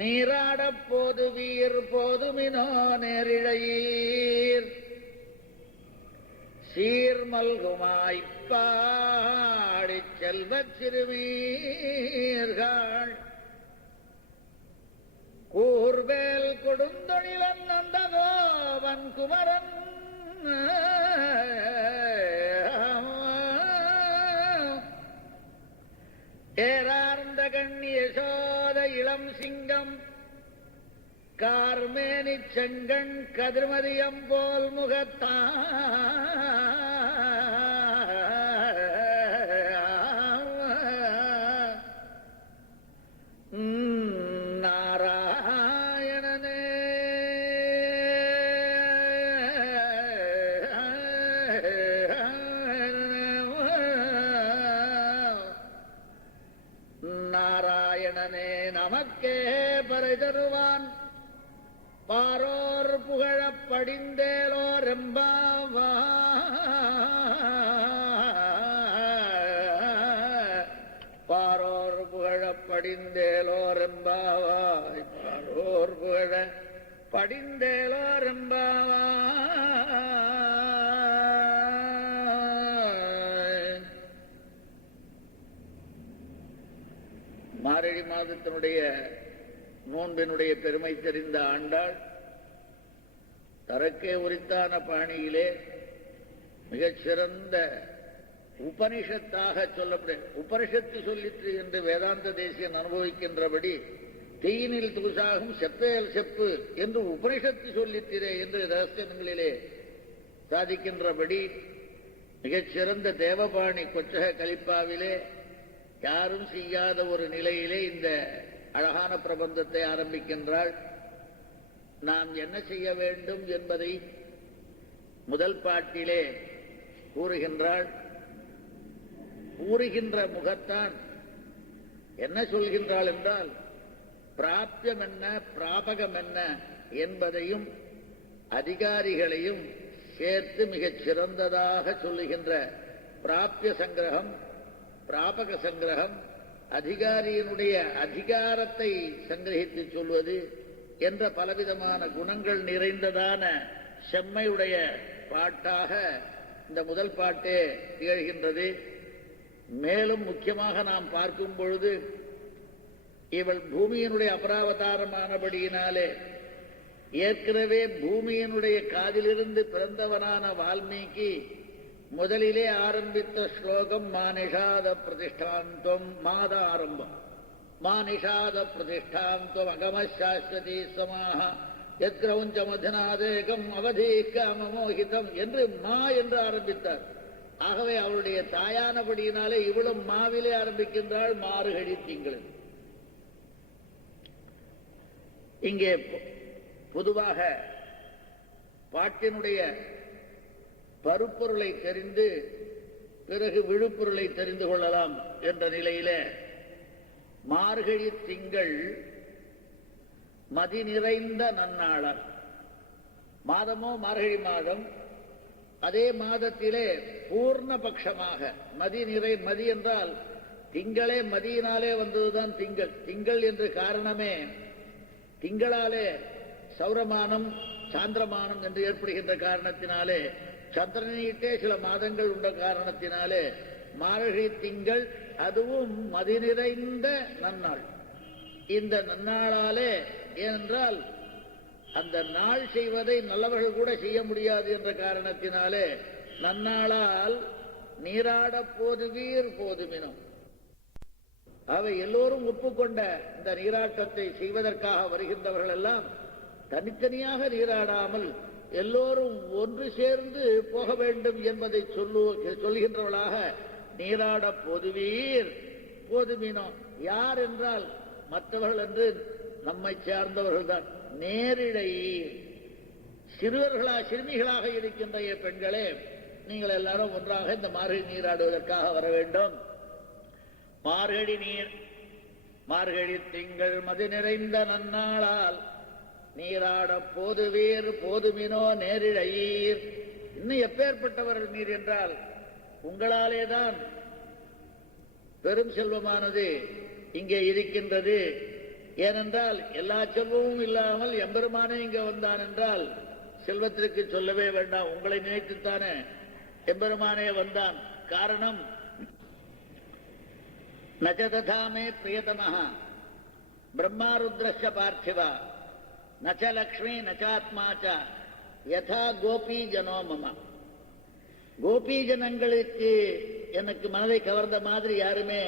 நீராடப் போதுவீர் போதுமினோ நேரிழையீர் சீர்மல்குமாய்ப்பாடிச் செல்வச் சிறுவீர்கள் கூர்வேல் கொடுந்தொழிலன் நந்தகோபன் குமரன் ஏரார்ந்த கண்ணி யசோத இளம் சிங்கம் கார்மேனி செங்கண் கதிர்மதியம் போல் நாராயணனே நாராயணனே நமக்கே பறை தருவான் பாரோர் புகழப் படிந்தேலோர் பாரோர் புகழப் படிந்தேலோர் எம்பாவாய் பாரோர் புகழ படிந்தேலோர் எம்பாவாய். மார்கழி மாதத்தினுடைய நோன்பினுடைய பெருமை தெரிந்த ஆண்டாள் தனக்கே உரித்தான பாணியிலே மிகச்சிறந்த உபனிஷத்தாக சொல்லப்படும். உபனிஷத்து சொல்லிற்று என்று வேதாந்த தேசியன் அனுபவிக்கின்றபடி தீயினில் தூசாகும் செப்பேல் செப்பு என்று உபனிஷத்து சொல்லித்திரே என்று ரகசியங்களிலே சாதிக்கின்றபடி மிகச்சிறந்த தேவபாணி கொச்சக கலிப்பாவிலே யாரும் செய்யாத ஒரு நிலையிலே இந்த அழகான பிரபந்தத்தை ஆரம்பிக்கின்றாள். நாம் என்ன செய்ய வேண்டும் என்பதை முதல் பாட்டிலே கூறுகின்றாள். கூறுகின்ற முகத்தான் என்ன சொல்கின்றாள் என்றால் பிராப்தியம் என்ன பிராபகம் என்ன என்பதையும் அதிகாரிகளையும் சேர்த்து மிகச் சிறந்ததாக சொல்லுகின்ற பிராப்திய சங்கிரகம் பிராபக சங்கிரகம் அதிகாரியினுடைய அதிகாரத்தை சங்கிரகித்து சொல்வது என்ற பலவிதமான குணங்கள் நிறைந்ததான செம்மையுடைய பாட்டாக இந்த முதல் பாட்டே திகழ்கின்றது. மேலும் முக்கியமாக நாம் பார்க்கும் பொழுது இவள் பூமியினுடைய அபராவதாரமானபடியினாலே ஏற்கனவே பூமியினுடைய காதிலிருந்து பிறந்தவனான வால்மீகி முதலிலே ஆரம்பித்த ஸ்லோகம் மானிஷாத பிரதிஷ்டாந்தம் மாத ஆரம்பம். மானிஷாத பிரதிஷ்டாந்தம் அகமசாஸ்வதி சமாக எத்ரவுஞ்ச மதனாதேகம் அவதீகாமமோகிதம் என்று மா என்று ஆரம்பித்தார். ஆகவே அவளுடைய தாயானபடியினாலே இவளும் மாவிலே ஆரம்பிக்கின்றாள். மார்கழி திங்கள். இங்கே பொதுவாக பாட்டினுடைய பருப்பொருளை தெரிந்து பிறகு விழுப்பொருளை தெரிந்து கொள்ளலாம் என்ற நிலையில மார்கழி திங்கள் மதி நிறைந்த நன்னாளர் மாதமோ மார்கழி மாதம். அதே மாதத்திலே பூர்ணபக்ஷமாக மதி என்றால் திங்களே மதியினாலே வந்ததுதான் திங்கள். திங்கள் என்று காரணமே திங்களாலே சௌரமானம் சாந்திரமானம் என்று ஏற்படுகின்ற காரணத்தினாலே சந்திரனிட்டே சில மாதங்கள் உண்ட காரணத்தினாலே மார்கழி திங்கள் அதுவும் மதி நிறைந்த நன்னாள். இந்த நன்னாளாலே ஏனென்றால் அந்த நாள் செய்வதை நல்லவர்கள் கூட செய்ய முடியாது என்ற காரணத்தினாலே நன்னாளால் நீராட போதுவீர் போதுமினம். அவை எல்லோரும் ஒப்புக்கொண்ட இந்த நீராட்டத்தை செய்வதற்காக வருகின்றவர்கள் எல்லாம் தனித்தனியாக நீராடாமல் எல்லோரும் ஒன்று சேர்ந்து போக வேண்டும் என்பதை சொல்கின்றவர்களாக நீராட போதுவீர் போதுமினோ. யார் என்றால் மற்றவர்கள் என்று நம்மை சேர்ந்தவர்கள் தான். நேரிடை சிறுமிகளாக இருக்கின்ற பெண்களே நீங்கள் எல்லாரும் ஒன்றாக இந்த மார்கழி நீராடுவதற்காக வர வேண்டும். மார்கழி நீர் மார்கழி திங்கள் மதி நிறைந்த நன்னாளால் நீராட போதுவீர் போதுமினோ நேரிழையீர். இன்னும் எப்பேற்பட்டவர்கள் நீர் என்றால் உங்களாலேதான் பெரும் செல்வமானது இங்கே இருக்கின்றது ஏனென்றால் எல்லா செல்வமும் இல்லாமல் எம்பெருமானே இங்க வந்தான் என்றால் செல்வத்திற்கு சொல்லவே வேண்டாம், உங்களை நினைத்துத்தானே எம்பெருமானே வந்தான். காரணம், நச்ச ததாமே பிரியதமஹ பிரம்மா ருத்ரஸ்ய பார்த்திவா நச்ச லக்ஷ்மி நச்சாத்மாச்ச யதா கோபி ஜனோ மம. கோபி ஜனங்களுக்கு எனக்கு மனதை கவர்ந்த மாதிரி யாருமே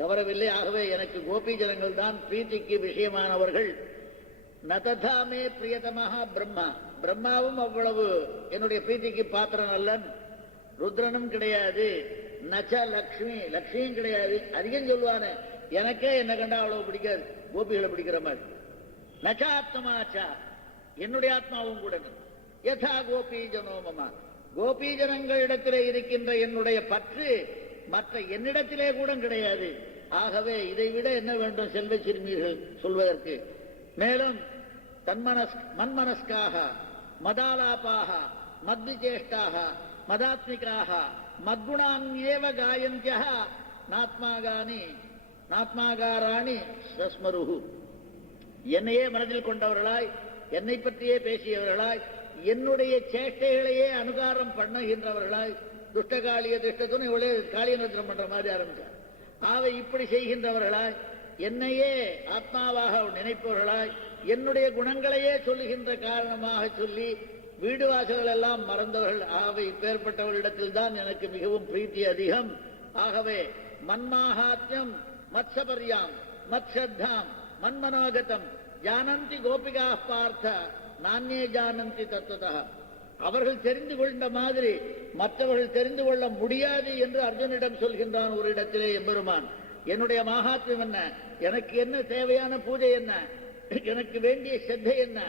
கவரவில்லை. ஆகவே எனக்கு கோபி ஜனங்கள் தான் பிரீத்திக்கு விஷயமானவர்கள். நததாமே பிரியதமாக பிரம்மா, பிரம்மாவும் அவ்வளவு என்னுடைய பிரீத்திக்கு பாத்திரம் அல்லன். ருத்ரனும் கிடையாது. நச்ச லக்ஷ்மி, லக்ஷ்மியும் கிடையாது. அதிகம் சொல்லுவானே, எனக்கே என்ன கண்டா அவ்வளவு பிடிக்காது, கோபிகளை பிடிக்கிற மாதிரி. நச்சாத்மாச்சா, என்னுடைய ஆத்மாவும் கூட. யதா கோபி ஜனோமமா, கோபி ஜனங்களிடத்திலே இருக்கின்ற என்னுடைய பற்று மற்ற என்னிடத்திலே கூட கிடையாது. ஆகவே இதைவிட என்ன வேண்டும் செல்வ சிறுமிகள் சொல்வதற்கு? மேலும் மன்மனஸ்காக மதாலாபாக மத்விசேஷ்டாக மதாத்மிகாக மத்குணான்யேவ காயந்தியः நாத்மாகாராணி ஸ்வஸ்மருஹு. என்னையே மனதில் கொண்டவர்களாய், என்னை பற்றியே பேசியவர்களாய், என்னுடைய சேஷ்டைகளையே அனுகாரம் பண்ணுகின்றவர்களாய், துஷ்டகாளிய திருஷ்டத்துன்னு இவ்வளவு காளிய நிறுத்தம் பண்ற மாதிரி ஆரம்பிச்சார். ஆவை இப்படி செய்கின்றவர்களாய், என்னையே ஆத்மாவாக நினைப்பவர்களாய், என்னுடைய குணங்களையே சொல்லுகின்ற காரணமாக சொல்லி வீடு வாசல்கள் எல்லாம் மறந்தவர்கள். ஆகவே இப்பேற்பட்டவர்களிடத்தில் தான் எனக்கு மிகவும் பிரீத்தி அதிகம். ஆகவே மன்மாஹாத்யம் மத்சபர்யாம் மத்ஸ்ரத்தாம் மன்மனோகதம் ஜானந்தி கோபிகா பார்த்த நானே ஜானந்தி தத்துவதா. அவர்கள் தெரிந்து கொண்ட மாதிரி மற்றவர்கள் தெரிந்து கொள்ள முடியாது என்று அர்ஜுனிடம் சொல்கின்றான் ஒரு இடத்திலே எம்பெருமான். என்னுடைய மகாத்மியம் என்ன, எனக்கு என்ன தேவையான பூஜை என்ன, எனக்கு வேண்டிய சித்தை என்ன,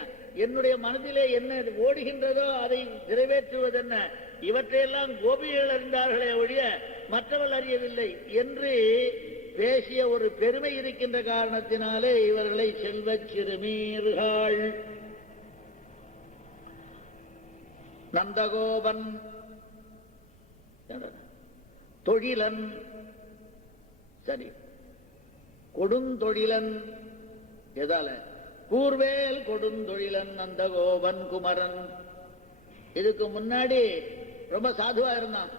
என்னுடைய மனதிலே என்ன ஓடுகின்றதோ அதை நிறைவேற்றுவதென்ன, இவற்றையெல்லாம் கோபிகள் அறிந்தார்களே ஒழிய மற்றவர்கள் அறியவில்லை என்று பேசிய ஒரு பெருமை இருக்கின்ற காரணத்தினாலே இவர்களை செல்வ சிறுமீர்கள். நந்தகோபன் தொழிலன், சரி, கொடுந்தொழிலன், எதால கூர்வேல் கொடுந்தொழிலன் நந்தகோபன் குமரன். இதுக்கு முன்னாடி ரொம்ப சாதுவா இருந்தான்.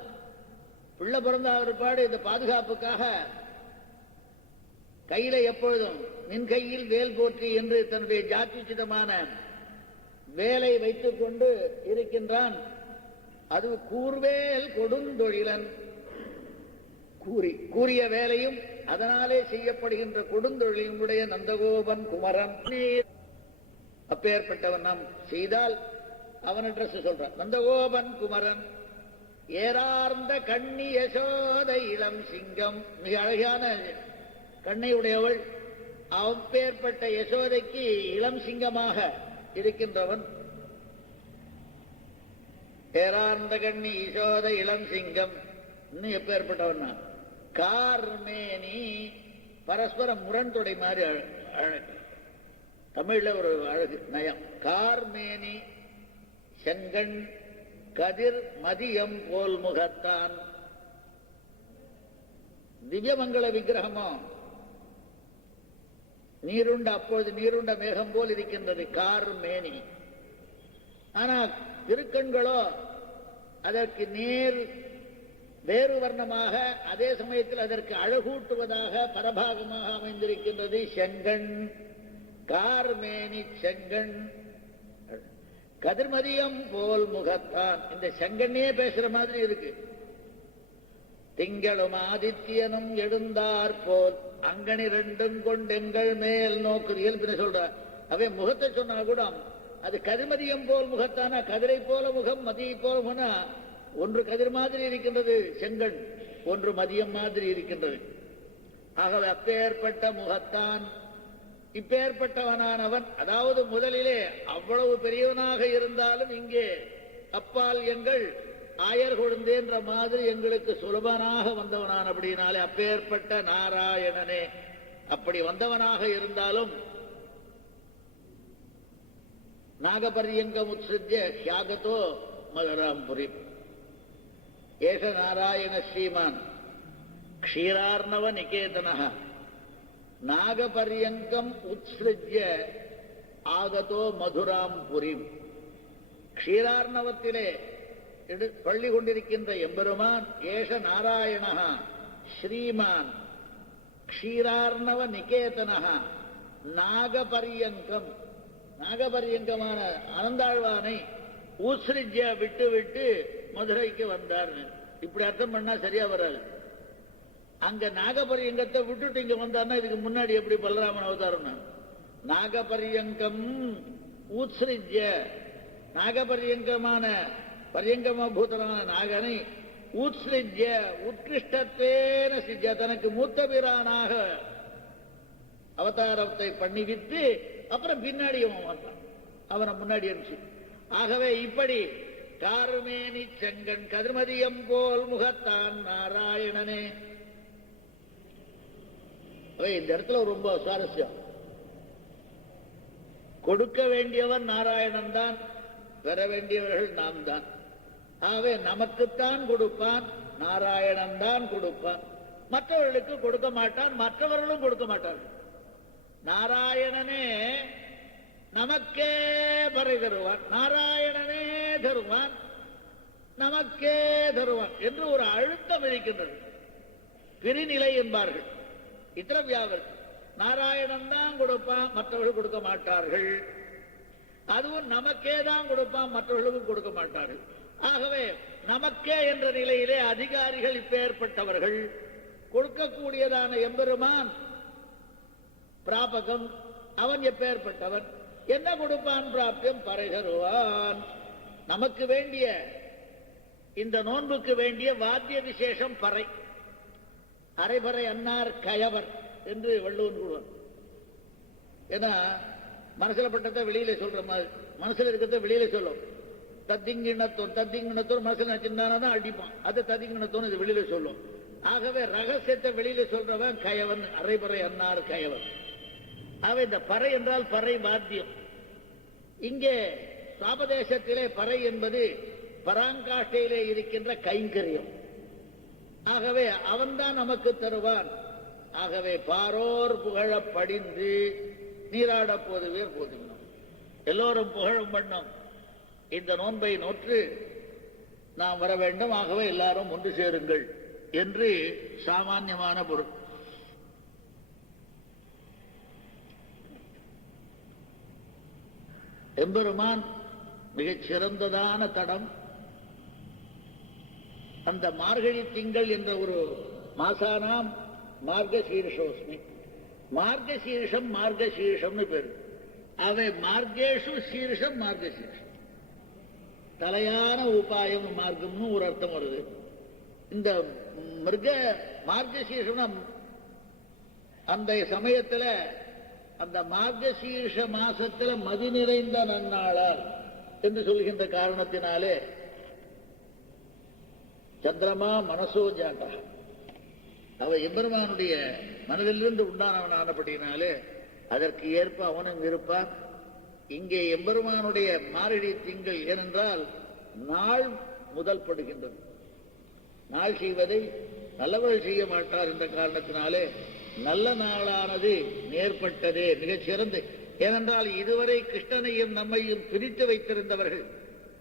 பிள்ளை பிறந்த ஒருபாடு இந்த பாதுகாப்புக்காக கையில எப்பொழுதும் நின் கையில் வேல் போற்றி என்று தன்னுடைய ஜாத்தியுச்சிதமான வேலை வைத்துக் கொண்டு இருக்கின்றான். அது கூர்வேல் கொடுந்தொழிலன், கூறிய வேலையும் அதனாலே செய்யப்படுகின்ற கொடுந்தொழிலும் உடைய நந்தகோபன் குமரன். அப்பேற்பட்டவன் நாம் செய்தால் அவன் அட்ரஸ் சொல்றான். நந்தகோபன் குமரன் ஏறார்ந்த கண்ணி யசோத இளம் சிங்கம், மிக அழகான கண்ணை உடையவள். அப்பேற்பட்ட யசோதைக்கு இளம் சிங்கமாக இருக்கின்றவன். ஏறார்ந்த கண்ணி யசோத இளம் சிங்கம். இன்னும் எப்பேற்பட்டவன்? கார்மேனி, பரஸ்பரம் முரண்தொடை மாதிரி அழகு. தமிழ்ல ஒரு அழகு நயம். கார்மேனி செங்கண் கதிர் மதியம் போல் முகத்தான். திவ்யமங்கள விக்கிரகமோ நீருண்ட, அப்பொழுது நீருண்ட மேகம் போல் இருக்கின்றது கார்மேனி. ஆனால் திருக்கண்களோ அதற்கு நேர் வேறு வர்ணமாக, அதே சமயத்தில் அதற்கு அழகூட்டுவதாக பரபாகமாக அமைந்திருக்கின்றது செங்கண். கார்மேனி செங்கண் கதிர்மதியம் போல் முகத்தான். இந்த செங்கண்ணே பேசுற மாதிரி இருக்கு. திங்களும் ஆதித்யனும் எழுந்தார் போல் அங்கனி ரெண்டும் கொண்டு எங்கள் மேல் நோக்குறியல் பின்ன சொல்ற. அவை முகத்தை சொன்னா கூட அது கதிர்மதியம் போல் முகத்தானா, கதிரை போல முகம், மதியை போல முனா. ஒன்று கதிர் மாதிரி இருக்கின்றது செங்கண், ஒன்று மதியம் மாதிரி இருக்கின்றது. ஆகவே அப்பேற்பட்ட முகத்தான், இப்பேற்பட்டவனானவன். அதாவது முதலிலே அவ்வளவு பெரியவனாக இருந்தாலும் இங்கே அப்பால் எங்கள் ஆயர் கொழுந்தேன்ற மாதிரி எங்களுக்கு சுலபனாக வந்தவனான். அப்படினாலே அப்பேற்பட்ட நாராயணனே அப்படி வந்தவனாக இருந்தாலும் நாகபரியங்கம் உத்ஸ்ருத்ய ஹியாகதோ மதுராம்புரி ஏஷ நாராயண ஸ்ரீமான் க்ஷீரார்ணவ நிகேதனஹ நாகபரியங்கம் உத்ஸ்ருஜ்ய ஆகதோ மதுராம் புரிம். க்ஷீரார்ணவத்திலே பள்ளி கொண்டிருக்கின்ற எம்பெருமான் ஏஷ நாராயணா ஸ்ரீமான் க்ஷீரார்ணவ நிகேதனஹ நாகபரியங்கம், நாகபரியங்கமான அனந்தாழ்வானை ஊஸ்ரிஜ்ய விட்டு விட்டு மதுரைக்கு வந்தார். இப்படி அர்த்தம் பண்ணா சரியா வராது. அங்க நாகபரியங்கத்தை விட்டுட்டு இங்க வந்தார்னா இதுக்கு முன்னாடி எப்படி பலராமன் அவதாரம்? நாகபரியங்கம் ஊத்ஸ்ரிஜ்ய, நாகபரியங்கமான பரியங்கமபூதமான நாகனை ஊத்ஸ்ரிஜ்ய உத்கிருஷ்டத்தேன சிஜ்ய, தனக்கு மூத்த வீரானாக அவதாரத்தை பண்ணிவிட்டு அப்புறம் பின்னாடி அவன் வந்தான், அவனை முன்னாடி இருந்துச்சு. ஆகவே இப்படி கார்மேனி செங்கன் கதிர்மதியம் போல் முகத்தான் நாராயணனே. இந்த இடத்துல ரொம்ப சுவாரஸ்யம். கொடுக்க வேண்டியவன் நாராயணன் தான், பெற வேண்டியவர்கள் நாம் தான். ஆகவே நமக்குத்தான் கொடுப்பான், நாராயணன் தான் கொடுப்பான். மற்றவர்களுக்கு கொடுக்க மாட்டான், மற்றவர்களும் கொடுக்க மாட்டார்கள். நாராயணனே நமக்கே பறை தருவான், நாராயணனே தருவான், நமக்கே தருவான் என்று ஒரு அழுத்தம் இருக்கின்றது. பிரிநிலை என்பார்கள் இத்திரவியாவர்கள். நாராயணன் தான் கொடுப்பான், மற்றவர்கள் கொடுக்க மாட்டார்கள். அதுவும் நமக்கே தான் கொடுப்பான், மற்றவர்களுக்கும் கொடுக்க மாட்டார்கள். ஆகவே நமக்கே என்ற நிலையிலே அதிகாரிகள் இப்பேற்பட்டவர்கள். கொடுக்கக்கூடியதான எம்பெருமான் பிராபகம், அவன் எப்பேற்பட்டவன்? என்ன கொடுப்பான்? பிராப்தியம் பறை தருவான். நமக்கு வேண்டிய இந்த நோன்புக்கு வேண்டிய வாத்திய விசேஷம் பறை. அரைபறை அன்னார் கயவர் என்று வள்ளுவன் கூடுவான். ஏன்னா மனசுல பட்டத்தை வெளியில சொல்ற மாதிரி, மனசுல இருக்கிறத வெளியில சொல்லும். தத்திங்கிணத்தோன் தத்திங்கிணத்தோன் மனசுல நினைச்சிருந்தானா அடிப்பான், அது தத்திங்கிணத்தோன் இது வெளியில சொல்லும். ஆகவே ரகசியத்தை வெளியில சொல்றவன் கயவன், அரைபறை அன்னார் கயவன். ஆகவே இந்த பறை என்றால் பறை வாத்தியம். இங்கே சாபதேசத்திலே பறை என்பது பராங்காஷ்டையிலே இருக்கின்ற கைங்கரியம். ஆகவே அவன்தான் நமக்கு தருவான். ஆகவே பாரோர் புகழ படிந்து நீராட போதுவேர் போதுவினோம். எல்லோரும் புகழும் பண்ணோம். இந்த நோன்பை நோற்று நாம் வர வேண்டும். ஆகவே எல்லாரும் ஒன்று சேருங்கள் என்று சாமான்யமான பொருள். எம்பெருமான் மிகச் சிறந்ததான தடம். அந்த மார்கழி திங்கள் என்ற ஒரு மாசானாம் மார்கசீர்ஷோஸ்மி. மார்கசீர்ஷம் மார்கசீர்ஷம்னு பேரு. அவை மார்கேஷு சீர்ஷம் மார்கசீர்ஷம், தலையான உபாயம் மார்க்கம்னு ஒரு அர்த்தம் வருது. இந்த மிருக மார்கசீர்ஷம்னா அந்த சமயத்துல, அந்த மார்கசீர்ஷ மாசத்துல மதி நிறைந்த நன்னாளார் என்று சொல்கின்ற காரணத்தினாலே சந்திரமா மனசோ ஜாட்டா, அவ எம்பெருமானுடைய மனதிலிருந்து உண்டானவன் ஆனபடினாலே அதற்கு ஏற்ப அவனும் இருப்பான். இங்கே எம்பெருமானுடைய மாரடி திங்கள் ஏனென்றால் நாள் முதல் படுகின்றது. நாள் செய்வதை நல்லவர்கள் செய்ய மாட்டார் என்ற காரணத்தினாலே நல்ல நாளானது நேர்பட்டதே மிகச் சிறந்து. ஏனென்றால் இதுவரை கிருஷ்ணனையும் நம்மையும் பிரித்து வைத்திருந்தவர்கள்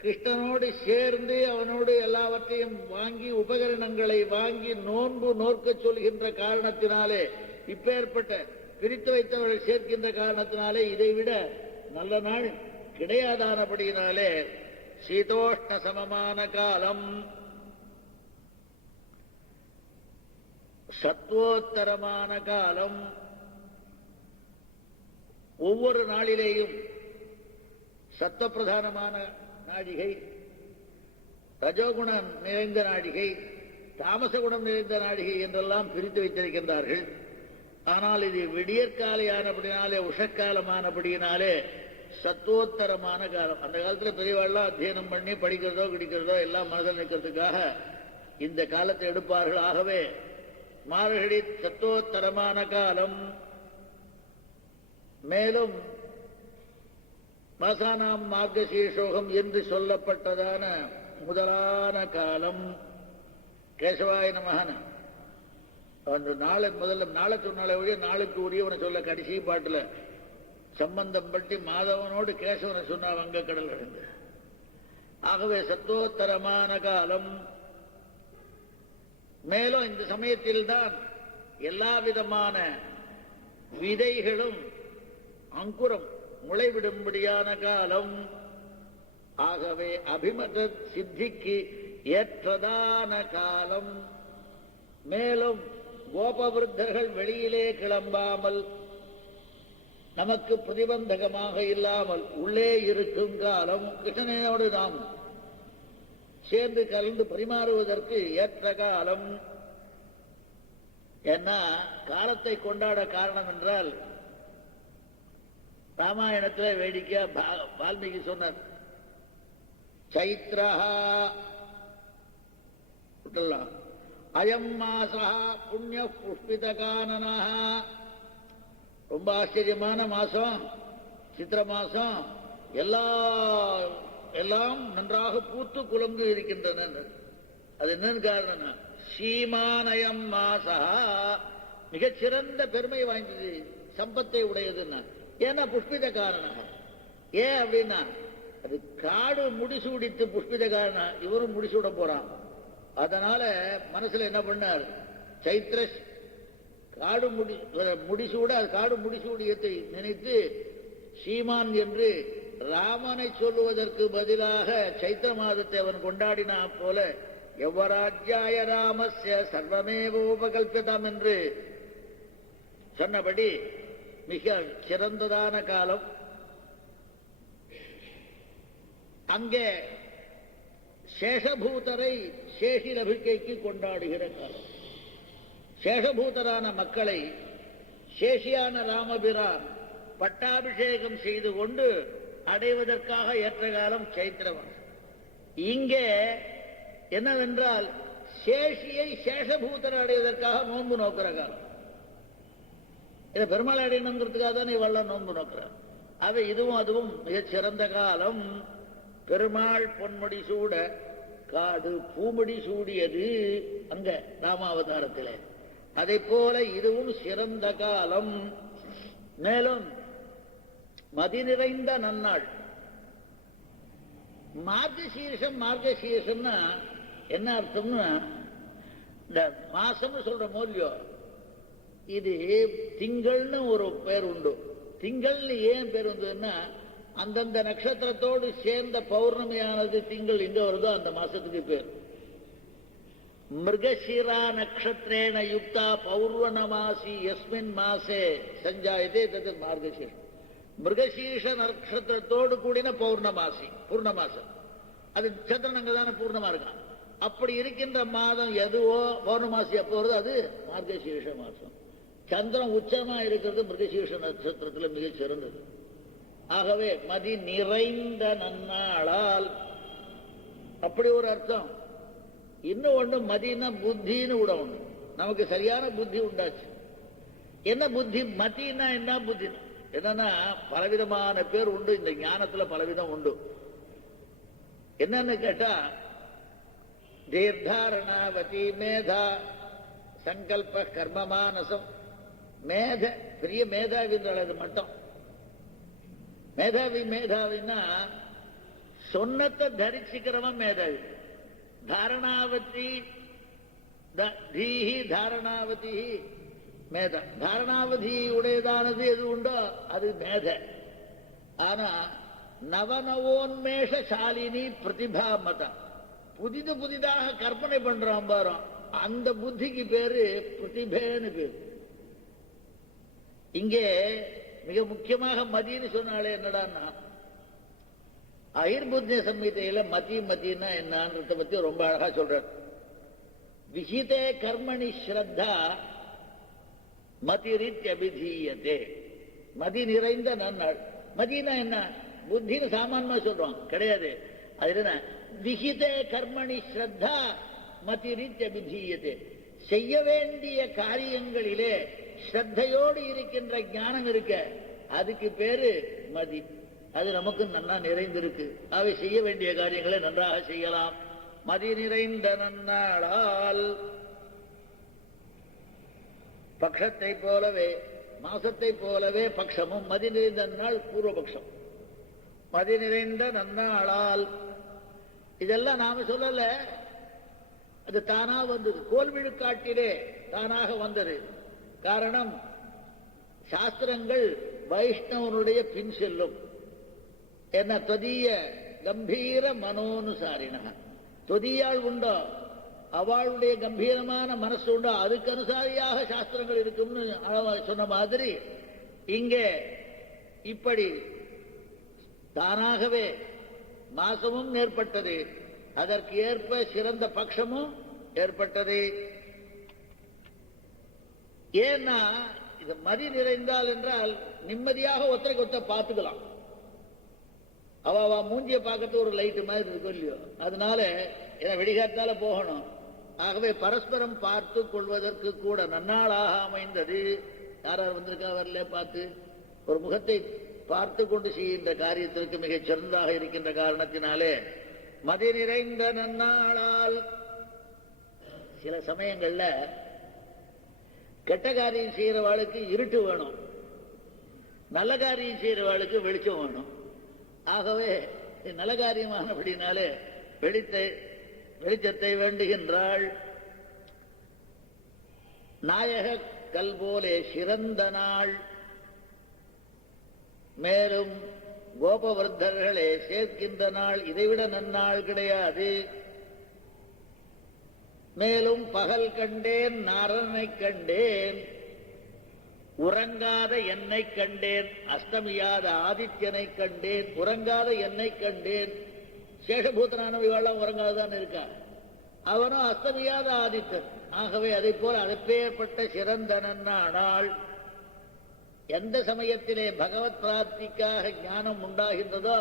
கிருஷ்ணனோடு சேர்ந்து அவனோடு எல்லாவற்றையும் வாங்கி உபகரணங்களை வாங்கி நோன்பு நோற்க சொல்கின்ற காரணத்தினாலே, இப்பேற்பட்ட பிரித்து வைத்தவர்கள் சேர்க்கின்ற காரணத்தினாலே இதைவிட நல்ல நாள் கிடையாதானபடியினாலே சீதோஷ்ண சமமான காலம், சத்வோத்தரமான காலம். ஒவ்வொரு நாளிலேயும் சத்வப்பிரதானமான நாழிகை, ரஜோகுணம் நிறைந்த நாழிகை, தாமச குணம் நிறைந்த நாழிகை என்றெல்லாம் பிரித்து வைத்திருக்கின்றார்கள். ஆனால் இது விடியற்காலையானபடினாலே, உஷக்காலமானபடியினாலே சத்தோத்தரமான காலம். அந்த காலத்துல பெரியவாள்லாம் அத்தியனம் பண்ணி படிக்கிறதோ கிடைக்கிறதோ எல்லாம் மனதில் நிற்கிறதுக்காக இந்த காலத்தை எடுப்பார்கள். ஆகவே மார்கழி சத்தோத்தரமான காலம். மேலும் மாசானாம் மார்கசீர்ஷோகம் என்று சொல்லப்பட்டதான முதலான காலம் கேசவாய நமஹன அந்த நாளை முதல்ல நாளை சொன்னாலே ஒழிய நாளுக்கு உரியவனை சொல்ல கடைசி பாட்டுல சம்பந்தம் பட்டி மாதவனோடு கேசவனை சொன்னா வங்கக்கடல் அடைந்து. ஆகவே சத்தோத்தரமான காலம். மேலும் இந்த சமயத்தில்தான் எல்லா விதமான விதைகளும் அங்குரம் முளைவிடும்படியான காலம். ஆகவே அபிமத சித்திக்கு ஏற்றதான காலம். மேலும் கோபவிருத்தர்கள் வெளியிலே கிளம்பாமல் நமக்கு பிரதிபந்தகமாக இல்லாமல் உள்ளே இருக்கும் காலம். கிருஷ்ணனோடு நாம் சேர்ந்து கலந்து பரிமாறுவதற்கு ஏற்ற காலம். ஏன்னா காலத்தை கொண்டாட காரணம் என்றால் ராமாயணத்தில் வேடிக்கையா வால்மீகி சொன்னார், சைத்ரா அயம் மாசா புண்ணிய புஷ்பித கானனா. ரொம்ப ஆச்சரியமான மாசம் சித்திர மாசம். எல்லாம் நன்றாக பூத்து குலங்கு இருக்கின்றன. அது என்னன்னு காரணம், சீமானயம் மாசா மிகச்சிறந்த பெருமை வாய்ந்தது, சம்பத்தை உடையதுன்னா. ஏன்னா புஷ்பித காரணம். ஏன் அப்படின்னா அது காடு முடிசூடித்து புஷ்பித காரணம், இவரும் முடிசூட போறான். அதனால மனசுல என்ன பண்ணார், சைத்ர காடு முடிசூட காடு முடிசூடியத்தை நினைத்து சீமான் என்று ராமனை சொல்லுவதற்கு பதிலாக சைத்திர மாதத்தை அவன் கொண்டாடினா போல எவ்வராஜ்யாய ராமஸ்ய சர்வமேவோபகல்பிதம் என்று சொன்னபடி மிக சிறந்ததான காலம். அங்கே சேஷபூதரை சேஷி லபிக்கைக்கு கொண்டாடுகிற காலம். சேஷபூதரான மக்களை சேஷியான ராமபிரான் பட்டாபிஷேகம் செய்து கொண்டு அடைவதற்காக ஏற்ற காலம் சைத்திரவன். இங்கே என்னவென்றால் சேஷியை சேஷபூதர் அடைவதற்காக நோன்பு நோக்கிற காலம். இதை பெருமாள் அடையணுங்கிறதுக்காக தான் இவெல்லாம் நோன்பு நோக்கிறார். அது இதுவும் அதுவும் மிகச் சிறந்த காலம். பெருமாள் பொன்முடி சூட காடு பூமுடி சூடியது அங்க ராமாவதாரத்திலே. அதை போல இதுவும் சிறந்த காலம். மேலும் மதி நிறைந்த நன்னாள். மார்கசீர்ஷம் மார்கசீர்ஷம்னா என்ன அர்த்தம்னா, இந்த மாசம்னு சொல்ற மூலியோ இது திங்கள்னு ஒரு பேர் உண்டு. திங்கள்னு ஏன் பேர் வந்ததுன்னா, அந்தந்த நட்சத்திரத்தோடு சேர்ந்த பௌர்ணமியானது திங்கள் எங்க வருதோ அந்த மாசத்துக்கு பேர். மிருகசீரா நக்ஷத்ரேண யுக்தா பௌர்ணமாசி யஸ்மின் மாசே சஞ்சாயதே தது மார்கசீர்ஷம். மிருகசீர்ஷ நட்சத்திரத்தோடு கூடின பௌர்ணமாசி பூர்ணமாசம். அது சந்திரன் அங்கதான பூர்ணமா இருக்கான். அப்படி இருக்கின்ற மாதம் எதுவோ பௌர்ணமாசி அப்போ வருது, அது மார்கசீர்ஷ மாசம். சந்திரன் உச்சமா இருக்கிறது மிருகசீர்ஷ நட்சத்திரத்தில் மிக சிறந்தது. ஆகவே மதி நிறைந்த நன்னாளால் அப்படி ஒரு அர்த்தம். இன்னும் ஒண்ணு மதினா புத்தின்னு கூட ஒண்ணு. நமக்கு சரியான புத்தி உண்டாச்சு. என்ன புத்தி? மதினா என்ன புத்தி? என்னன்னா பலவிதமான பேர் உண்டு. இந்த ஞானத்துல பலவிதம் உண்டு. என்னன்னு கேட்டா, தீர்த்தாரணாவதி மேதா சங்கல்ப கர்மமானசம். மேத பெரிய மேதாவின்றால் அது மட்டும். மேதாவின்னா சொன்னத்தை தரிசிக்கிறவன் மேதாவி. தாரணாவதி தீஹி தாரணாவதி மேத. தாரணாவதி உடையதானது எது உண்டோ அது மேத. ஆனா நவநவோன்மேஷாலினி பிரதிபா மதம். புதிதாக கற்பனை பண்றான் பாரு, அந்த புத்திக்கு பேரு பிரதிபேன்னு பேரு. இங்கே மிக முக்கியமாக மதின்னு சொன்னாலே என்னடான்னா, அயிர்புத்திய சம்ஹிதையில மதினா என்னன்றத பத்தி ரொம்ப அழகா சொல்றார். விஹிதே கர்மணி ஸ்ரத்தா மதிரித்யபிதீயதே. மதி நிறைந்த நன்னாள். மதினா என்ன? புத்தின்னு சாமான்யமா சொல்றோம், கிடையாது. அது என்ன? விஹிதே கர்மணி ஸ்ரத்தா மதிரித்யபிதீயதே. செய்ய வேண்டிய காரியங்களிலே ஸ்ரத்தையோடு இருக்கின்ற ஞானம் இருக்க, அதுக்கு பேரு மதி. அது நமக்கு நன்னா நிறைந்திருக்கு. அவை செய்ய வேண்டிய காரியங்களை நன்றாக செய்யலாம். மதி நிறைந்த நன்னாளால் பக்ஷத்தை போலவே மாசத்தை போலவே பட்சமும் மதி நிறைந்த நாள் பூர்வபக்ஷம். மதி நிறைந்த நன்னாளால் இதெல்லாம் நாம சொல்லல, அது தானா வந்தது. கோல்விழுக்காட்டிலே தானாக வந்தது. காரணம், சாஸ்திரங்கள் வைஷ்ணவனுடைய பின் செல்லும். என்ன தொதிய கம்பீர மனோனுசாரின, தொதியாள் உண்டோ அவளுடைய கம்பீரமான மனசு உண்டோ அதுக்கு அனுசாரியாக சாஸ்திரங்கள் இருக்கும்னு சொன்ன மாதிரி இங்கே இப்படி தானாகவே மாசமும் ஏற்பட்டது, அதற்கு ஏற்ப சிறந்த பட்சமும் ஏற்பட்டது. ஏன்னா இது மதி நிறைந்தால் என்றால் நிம்மதியாக ஒத்தரைக்கு ஒத்த பார்த்துக்கலாம். அவ மூஞ்சிய பார்க்கறது ஒரு லைட்டு மாதிரி இருக்கும் இல்லையோ, அதனால வெடிகாத்தால போகணும். ஆகவே பரஸ்பரம் பார்த்து கொள்வதற்கு கூட நன்னாளாக அமைந்தது. யாரார் வந்திருக்கா வரல பார்த்து ஒரு முகத்தை பார்த்து கொண்டு செய்கின்ற காரியத்திற்கு மிகச் சிறந்ததாக இருக்கின்ற காரணத்தினாலே மதி நிறைந்த நன்னாளால். சில சமயங்கள்ல கெட்ட காரியம் செய்யறவாளுக்கு இருட்டு வேணும், நல்ல காரியம் செய்யறவாளுக்கு வெளிச்சம் வேணும். ஆகவே நல்ல காரியமானபடினாலே வெளிச்சத்தை வேண்டுகின்றாள். நாயக கல் போலே சிறந்த நாள், மேலும் கோபவர்த்தர்களே சேர்க்கின்ற நாள், இதைவிட நன்னாள் கிடையாது. மேலும் பகல் கண்டேன் நாரணனை கண்டேன், உறங்காத என்னை கண்டேன், அஸ்தமியாத ஆதித்யனை கண்டேன், உறங்காத என்னை கண்டேன். சேஷபூதனானவெல்லாம் உறங்காதான் இருக்கா, அவனும் அஸ்தமியாத ஆதித்தன். ஆகவே அதை போல அதப்பேற்பட்ட சிறந்த நன்னாள். எந்த சமயத்திலே பகவத் பிராப்திக்காக ஞானம் உண்டாகின்றதோ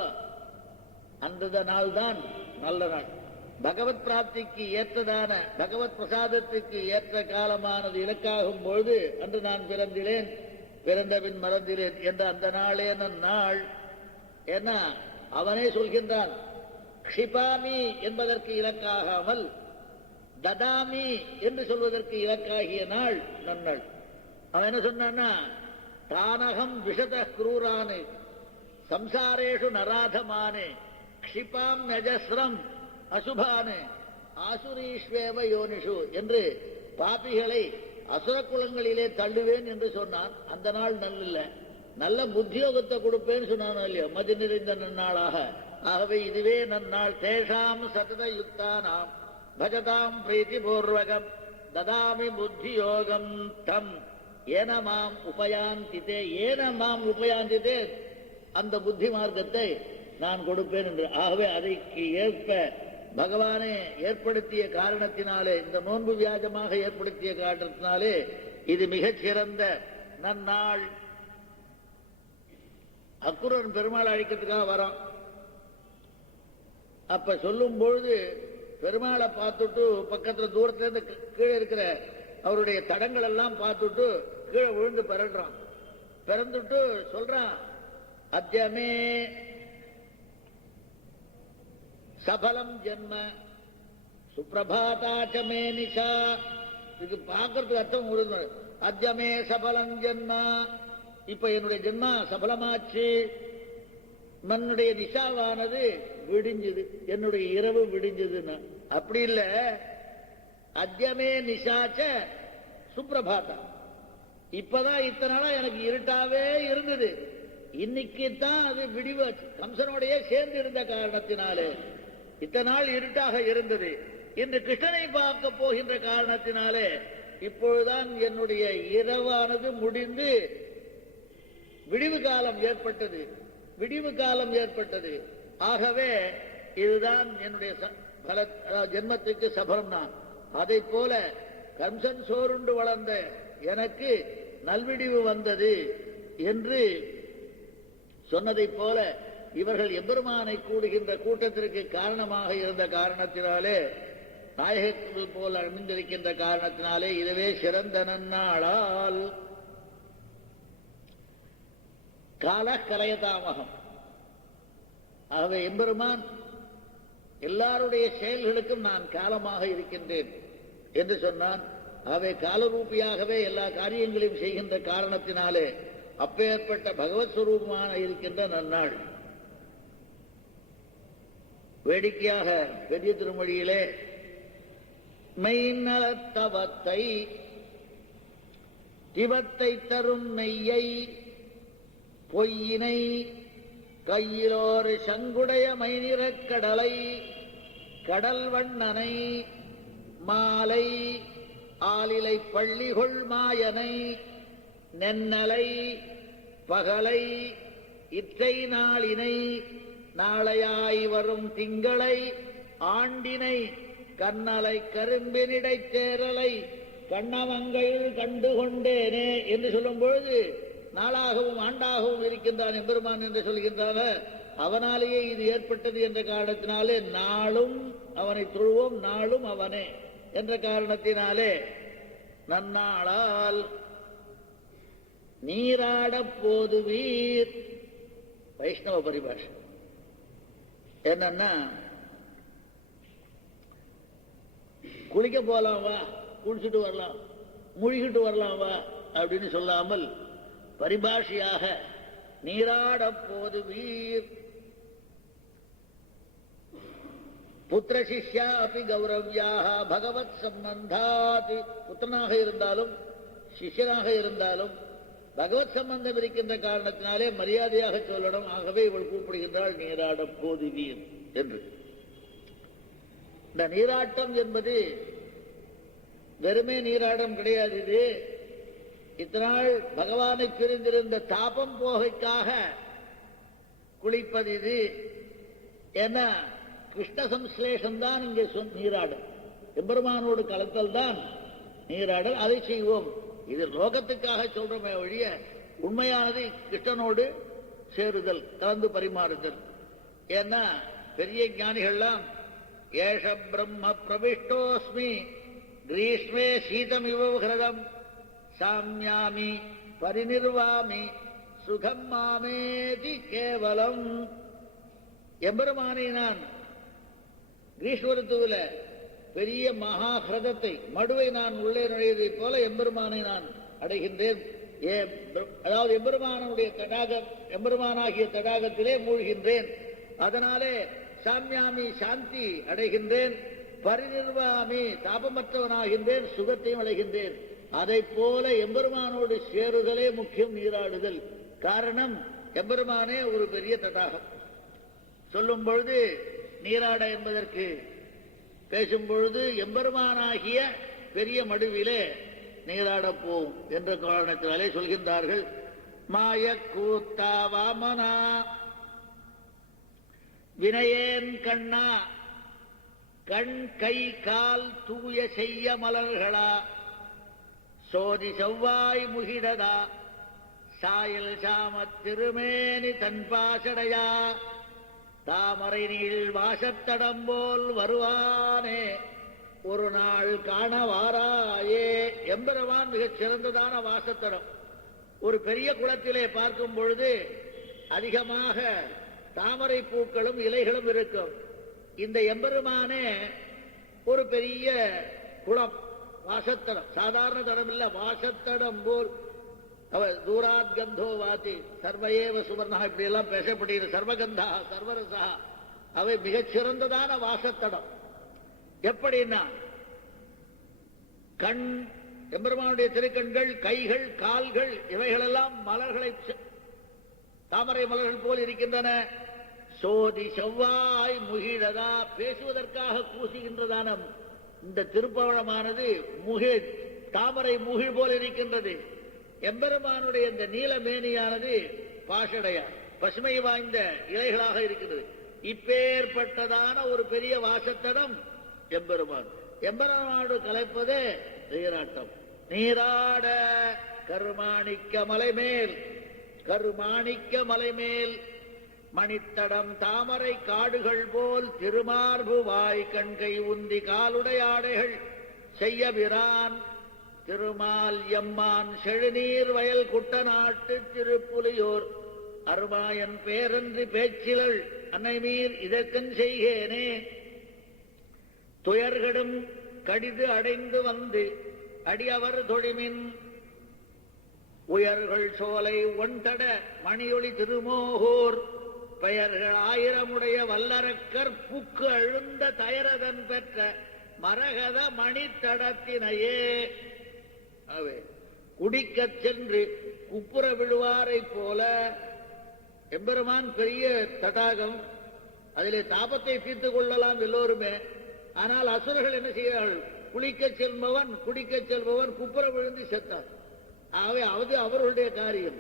அந்த நாள் தான் நல்ல நாள். பகவத் பிராப்திக்கு ஏற்றதான பகவத் பிரசாதத்துக்கு ஏற்ற காலமானது இலக்காகும் பொழுது அன்று நான் பிறந்திலேன், பிறந்த பின் மறந்திலேன் என்ற அந்த நாளே நாள். ஏன்னா அவனே சொல்கின்றான், க்ஷிபாமி என்பதற்கு இலக்காகாமல் ததாமி என்று சொல்வதற்கு இலக்காகிய நாள் நன்னாள். அவன் என்ன சொன்னான்னா, தானகம் விஷத குரூரானு சம்சாரேஷு நராதமானே க்ஷிபாம் நஜஸ்ரம் அசுபானு ஆசுரீஸ்வேவ யோனிஷு என்று பாபிகளை அசுர குலங்களிலே தள்ளுவேன் என்று சொன்னான். அந்த நாள் நல்ல நல்ல புத்தியோகத்தை கொடுப்பேன்னு சொன்னான் இல்லையோ, மதி நிறைந்த நன்னாளாக. ஆகவே இதுவே நன்னாள். தேஷாம் சதத யுக்தானாம் பஜதாம் பிரீத்தி பூர்வகம் ததாமி புத்தி யோகம் தம் ஏன மாம் உபயாந்தித்தே. ஏன மாம் உபயாந்தித்தே, அந்த புத்தி மார்க்கத்தை நான் கொடுப்பேன் என்று. ஆகவே அதைக்கு ஏற்ப பகவானே ஏற்படுத்திய காரணத்தினாலே, இந்த நோன்பு வியாஜமாக ஏற்படுத்திய காரணத்தினாலே இது மிகச் சிறந்த நன்னாள். அக்குரன் பெருமாள் அழிக்கிறதுக்காக வரோம். அப்ப சொல்லும் பொழுது பெருமாளை பார்த்துட்டு பக்கத்துல தூரத்துல இருந்து கீழே இருக்கிற அவருடைய தடங்கள் எல்லாம் பார்த்துட்டு கீழே விழுந்து பிறடுறான். பிறந்துட்டு சொல்றான், அத்தியமே சபலம் ஜென்ம சுப்பிரபாதாச்சமே நிஷா. இது பார்க்கறதுக்கு அர்த்தம் உழுது. அத்தியமே சபலம் ஜென்ம, இப்ப என்னுடைய ஜென்மா சபலமாச்சு. மன்னுடைய நிஷாவானது விடிஞ்சது, என்னுடைய இரவு விடிஞ்சதுன்னா அப்படி இல்ல. அத்தியமே நிஷாச்ச சுப்பிரபாதா, இப்பதான் இத்தனை நாளா எனக்கு இருட்டாவே இருந்தது, இன்னைக்கு தான் அது விடிவாச்சு. கம்சனோடையே சேர்ந்து இருந்த காரணத்தினாலே இத்தனை நாள் இருட்டாக இருந்தது. இன்று கிருஷ்ணனை பார்க்க போகின்ற காரணத்தினாலே இப்பொழுதுதான் என்னுடைய இரவானது முடிந்து விடிவு காலம் ஏற்பட்டது, விடிவு காலம் ஏற்பட்டது. ஆகவே இதுதான் என்னுடைய ஜென்மத்துக்கு சபலம். நான் அதை போல கம்சன் சோறுண்டு வளர்ந்த எனக்கு நல்விடிவு வந்தது என்று சொன்னதை போல இவர்கள் எம்பெருமானை கூடுகின்ற கூட்டத்திற்கு காரணமாக இருந்த காரணத்தினாலே, நாயகர்கள் போல அணிந்திருக்கின்ற காரணத்தினாலே இதுவே சிறந்த நன்னாளால். கால கலையதாமகம். ஆகவே எம்பெருமான் எல்லாருடைய செயல்களுக்கும் நான் காலமாக இருக்கின்றேன் என்று சொன்னான். அவை காலரூபியாகவே எல்லா காரியங்களையும் செய்கின்ற காரணத்தினாலே அப்பேற்பட்ட பகவத் ஸ்வரூபமான இருக்கின்ற நன்னாள். வேடிக்கையாக பெரிய திருமொழியிலே மெய்நலத்தவத்தை திவத்தை தரும் மெய்யை பொய்யினை கையிலோர் சங்குடைய மைநிறக் கடலை கடல் வண்ணனை மாலை ஆலிலை பள்ளிகொள் மாயனை நென்னலை பகலை இற்றை நாளினை நாளையாய் வரும் திங்களை ஆண்டினை கண்ணலை கரும்பினிடைத் தேரலை கண்ணமங்கையில் கண்டுகொண்டேனே என்று சொல்லும் பொழுது நாளாகவும் ஆண்டாகவும் இருக்கின்றான் எம்பெருமான் என்று சொல்கின்றான அவனாலேயே இது ஏற்பட்டது என்ற காரணத்தினாலே நாளும் அவனை தொழுவோம், நாளும் அவனே என்ற காரணத்தினாலே நன்னாளால் நீராடப் போதுவீர். வைஷ்ணவ பரிபாஷை என்னன்னா, குளிக்க போலாம் வா, குளிச்சுட்டு வரலாம், முழுகிட்டு வரலாம் வா அப்படின்னு சொல்லாமல் பரிபாஷையாக நீராடப் போதுவீர். புத்திர சிஷ்யா அப்படி கௌரவியாக பகவத் சம்பந்தாத். புத்திரனாக இருந்தாலும் சிஷ்யனாக இருந்தாலும் பகவத் சம்பந்தம் இருக்கின்ற காரணத்தினாலே மரியாதையாக சொல்லணும். ஆகவே இவள் கூப்பிடுகின்றாள் நீராடப் போதுவீர் என்று. இந்த நீராட்டம் என்பது வெறுமே நீராட்டம் கிடையாது. இது இத்தனாள் பகவானை பிரிந்திருந்த தாபம் போகைக்காக குளிப்பது. இது ஏன்னா கிருஷ்ண சம்ஸ்லேஷம் தான் இங்கே நீராடல், எம்பெருமானோடு கலத்தல் தான் நீராடல். அதை செய்வோம். இது லோகத்துக்காக சொல்றமே ஒழிய உண்மையானது கிருஷ்ணனோடு சேருதல், கலந்து பரிமாறுதல். ஏன்னா பெரிய ஞானிகள்லாம் ஏஷ பிரம்ம பிரவிஷ்டோஸ்மி கிரீஷ்மே சீதமிவ ஹிருதம் சாம்யாமி பரிநிர்வாமி சுகம் மாமேதி கேவலம். எம்பெருமானை நான் கிரீஷ்மருத்துவில பெரிய மகாஹிரதத்தை மடுவை நான் உள்ளே நுழைவதைப் போல எம்பெருமானை நான் அடைகின்றேன். அதாவது எம்பெருமானுடைய தடாகம், எம்பெருமானாகிய தடாகத்திலே மூழ்கின்றேன். அதனாலே சாம்யாமி சாந்தி அடைகின்றேன், பரிநிர்வாமி தாபமற்றவனாகின்றேன், சுகத்தையும் அடைகின்றேன். அதை போல எம்பெருமானோடு சேருதலே முக்கியம் நீராடுதல். காரணம் எம்பெருமானே ஒரு பெரிய தடாகம். சொல்லும் பொழுது நீராட என்பதற்கு பேசும் பொழுது எம்பெருமானாகிய பெரிய மடுவிலே நீராடப் போம் என்ற காரணத்தினாலே சொல்கின்றார்கள். மாய கூத்தா வாமனா வினயேன் கண்ணா கண் கை கால் தூய செய்ய மலர்களா சோதி செவ்வாய் முகிடதா சாயல் சாமத் திருமேனி தன்பாசடையா தாமரை நீள் வாசத்தடம் போல் வருவானே ஒரு நாள் காண வாராயே. எம்பெருமான் மிகச் சிறந்ததான வாசத்தடம். ஒரு பெரிய குளத்திலே பார்க்கும் பொழுது அதிகமாக தாமரை பூக்களும் இலைகளும் இருக்கும். இந்த எம்பெருமானே ஒரு பெரிய குளம், வாசத்தடம். சாதாரண தடம் இல்ல, வாசத்தடம் போல். அவர் தூராத் கந்தோ வாதி சர்வயேவ சுவர்ணா இப்படி எல்லாம் பேசப்படுகிற சர்வகந்தா சர்வரசா. அவை மிகச் சிறந்ததான வாசத்தடம். எப்படின்னா கண், எம்பெருமானுடைய திருக்கண்கள், கைகள், கால்கள் இவைகளெல்லாம் மலர்களை தாமரை மலர்கள் போல் இருக்கின்றன. சோதி செவ்வாய் முகிழதா பேசுவதற்காக கூசுகின்றதான இந்த திருப்பவளமானது முகிழ், தாமரை முகிழ் போல் இருக்கின்றது. எம்பெருமானுடைய இந்த நீலமேனியானது பாஷடையா பசுமை வாய்ந்த இலைகளாக இருக்கிறது. இப்பேற்பட்டதான ஒரு பெரிய வாசத்தடம் எம்பெருமான். எம்பெருமானோடு கலைப்பதே நீராட்டம். நீராட கருமாணிக்க மலைமேல், கருமாணிக்க மலைமேல் மணித்தடம் தாமரை காடுகள் போல் திருமார்பு வாய் கண்கை உந்தி காலுடைய ஆடைகள் செய்ய பிரான் திருமால் எம்மான் செழுநீர் வயல் குட்டநாட்டு திருப்புலியோர் அருமாயன் பேரன்றி பேச்சிலள் அன்னைமீர் இதற்கன் செய்கேனே துயர்கடும் கடிது அடைந்து வந்து அடியவர் தொழிமின் உயர்கள் சோலை ஒன்தட மணியொளி திருமோகூர் பெயர்கள் 1000 வல்லரக்கர் புக்கு அழுந்த தயரதன் பெற்ற மரகத மணித்தடத்தினையே. அவை குடிக்கச் சென்று குப்புற விழுவாரை போல எம்பெருமான் பெரிய தடாகம், அதிலே தாபத்தை தீர்த்துக் கொள்ளலாம் எல்லோருமே. ஆனால் அசுரர்கள் என்ன செய்கிறார்கள்? குளிக்கச் செல்பவன் குடிக்கச் செல்பவன் குப்புற விழுந்து செத்தார். ஆகவே அது அவர்களுடைய காரியம்.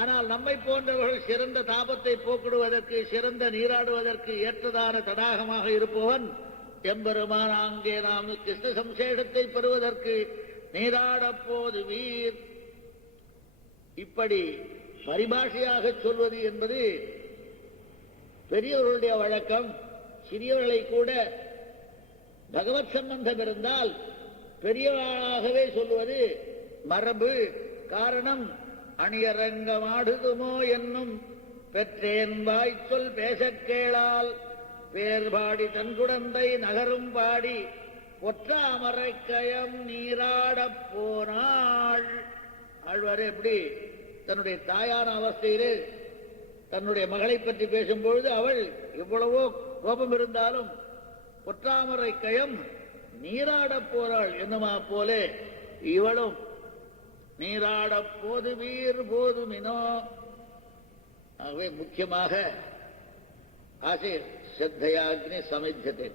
ஆனால் நம்மை போன்றவர்கள் சிறந்த தாபத்தை போக்கிடுவதற்கு, சிறந்த நீராடுவதற்கு ஏற்றதான தடாகமாக இருப்பவன் எம்பெருமான். அங்கே நாம் கிருஷ்ண சம்சேஷத்தை பெறுவதற்கு நீராடப் போது வீர். இப்படி பரிபாஷையாக சொல்வது என்பது பெரியவர்களுடைய வழக்கம். சிறியவர்களை கூட பகவத் சம்பந்தம் இருந்தால் பெரியவர்களாகவே சொல்வது மரபு. காரணம், அணியரங்கமாடுதுமோ என்னும் பெற்றேன் வாய்ச்சொல் பேசக் கேளால் பேர்பாடி தன்குடந்தை நகரும் பாடி ஒற்றாமரைக்கயம் நீராடப் போனாள். ஆழ்வாரே எப்படி தன்னுடைய தாயான அவஸ்தையிலே தன்னுடைய மகளை பற்றி பேசும்பொழுது அவள் எவ்வளவோ கோபம் இருந்தாலும் ஒற்றாமரை கயம் நீராடப் போறாள் என்னமா போலே இவளும் நீராடப் போது வீர் போதுமினோ. ஆகவே முக்கியமாக ஆசை ஸ்ரத்தையாக்னி சமித்தத்தை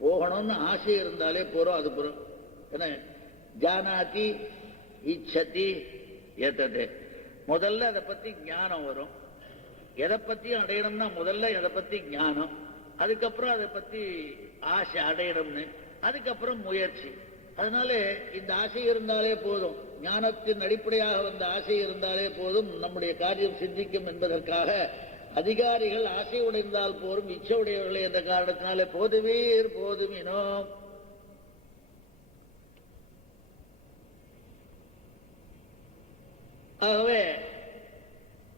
போகணும்னு ஆசை இருந்தாலே போறோம். அது போறோம் என்ன ஜானாதி இச்சதி ஏத்தது. முதல்ல அதை பத்தி ஞானம் வரும். எதை பத்தியும் அடையணும்னா முதல்ல எதை பத்தி ஞானம், அதுக்கப்புறம் அதை பத்தி ஆசை அடையணும்னு, அதுக்கப்புறம் முயற்சி. அதனால இந்த ஆசை இருந்தாலே போதும், ஞானத்தின் அடிப்படையாக வந்த ஆசை இருந்தாலே போதும், நம்முடைய காரியம் சித்திக்கும் என்பதற்காக அதிகாரிகள் ஆசை உடைந்தால் போரும் இச்சை உடையவர்களே என்ற காரணத்தினாலே போதுவீர் போதுமினோ. ஆகவே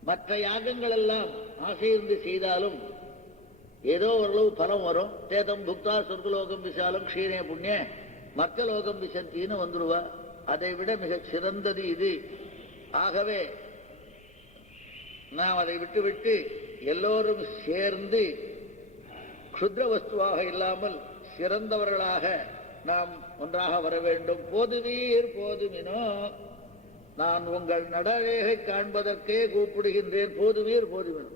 மற்ற யாகங்கள் எல்லாம் ஆசையிருந்து செய்தாலும் ஏதோ ஓரளவு பலம் வரும். தேதம் புக்தா சொர்க்கலோகம் விசாலம் க்ஷீணே புண்ணிய மற்ற லோகம் விசந்தின்னு வந்துருவா. அதை விட மிக சிறந்தது இது. ஆகவே நாம் அதை விட்டுவிட்டு எல்லோரும் சேர்ந்து க்ஷுத்ர வஸ்துவாக இல்லாமல் சிறந்தவர்களாக நாம் ஒன்றாக வர வேண்டும். போதுவீர் போதுமினோ, நான் உங்கள் நடழகை காண்பதற்கே கூப்பிடுகின்றேன். போதுவீர் போதுமினோ,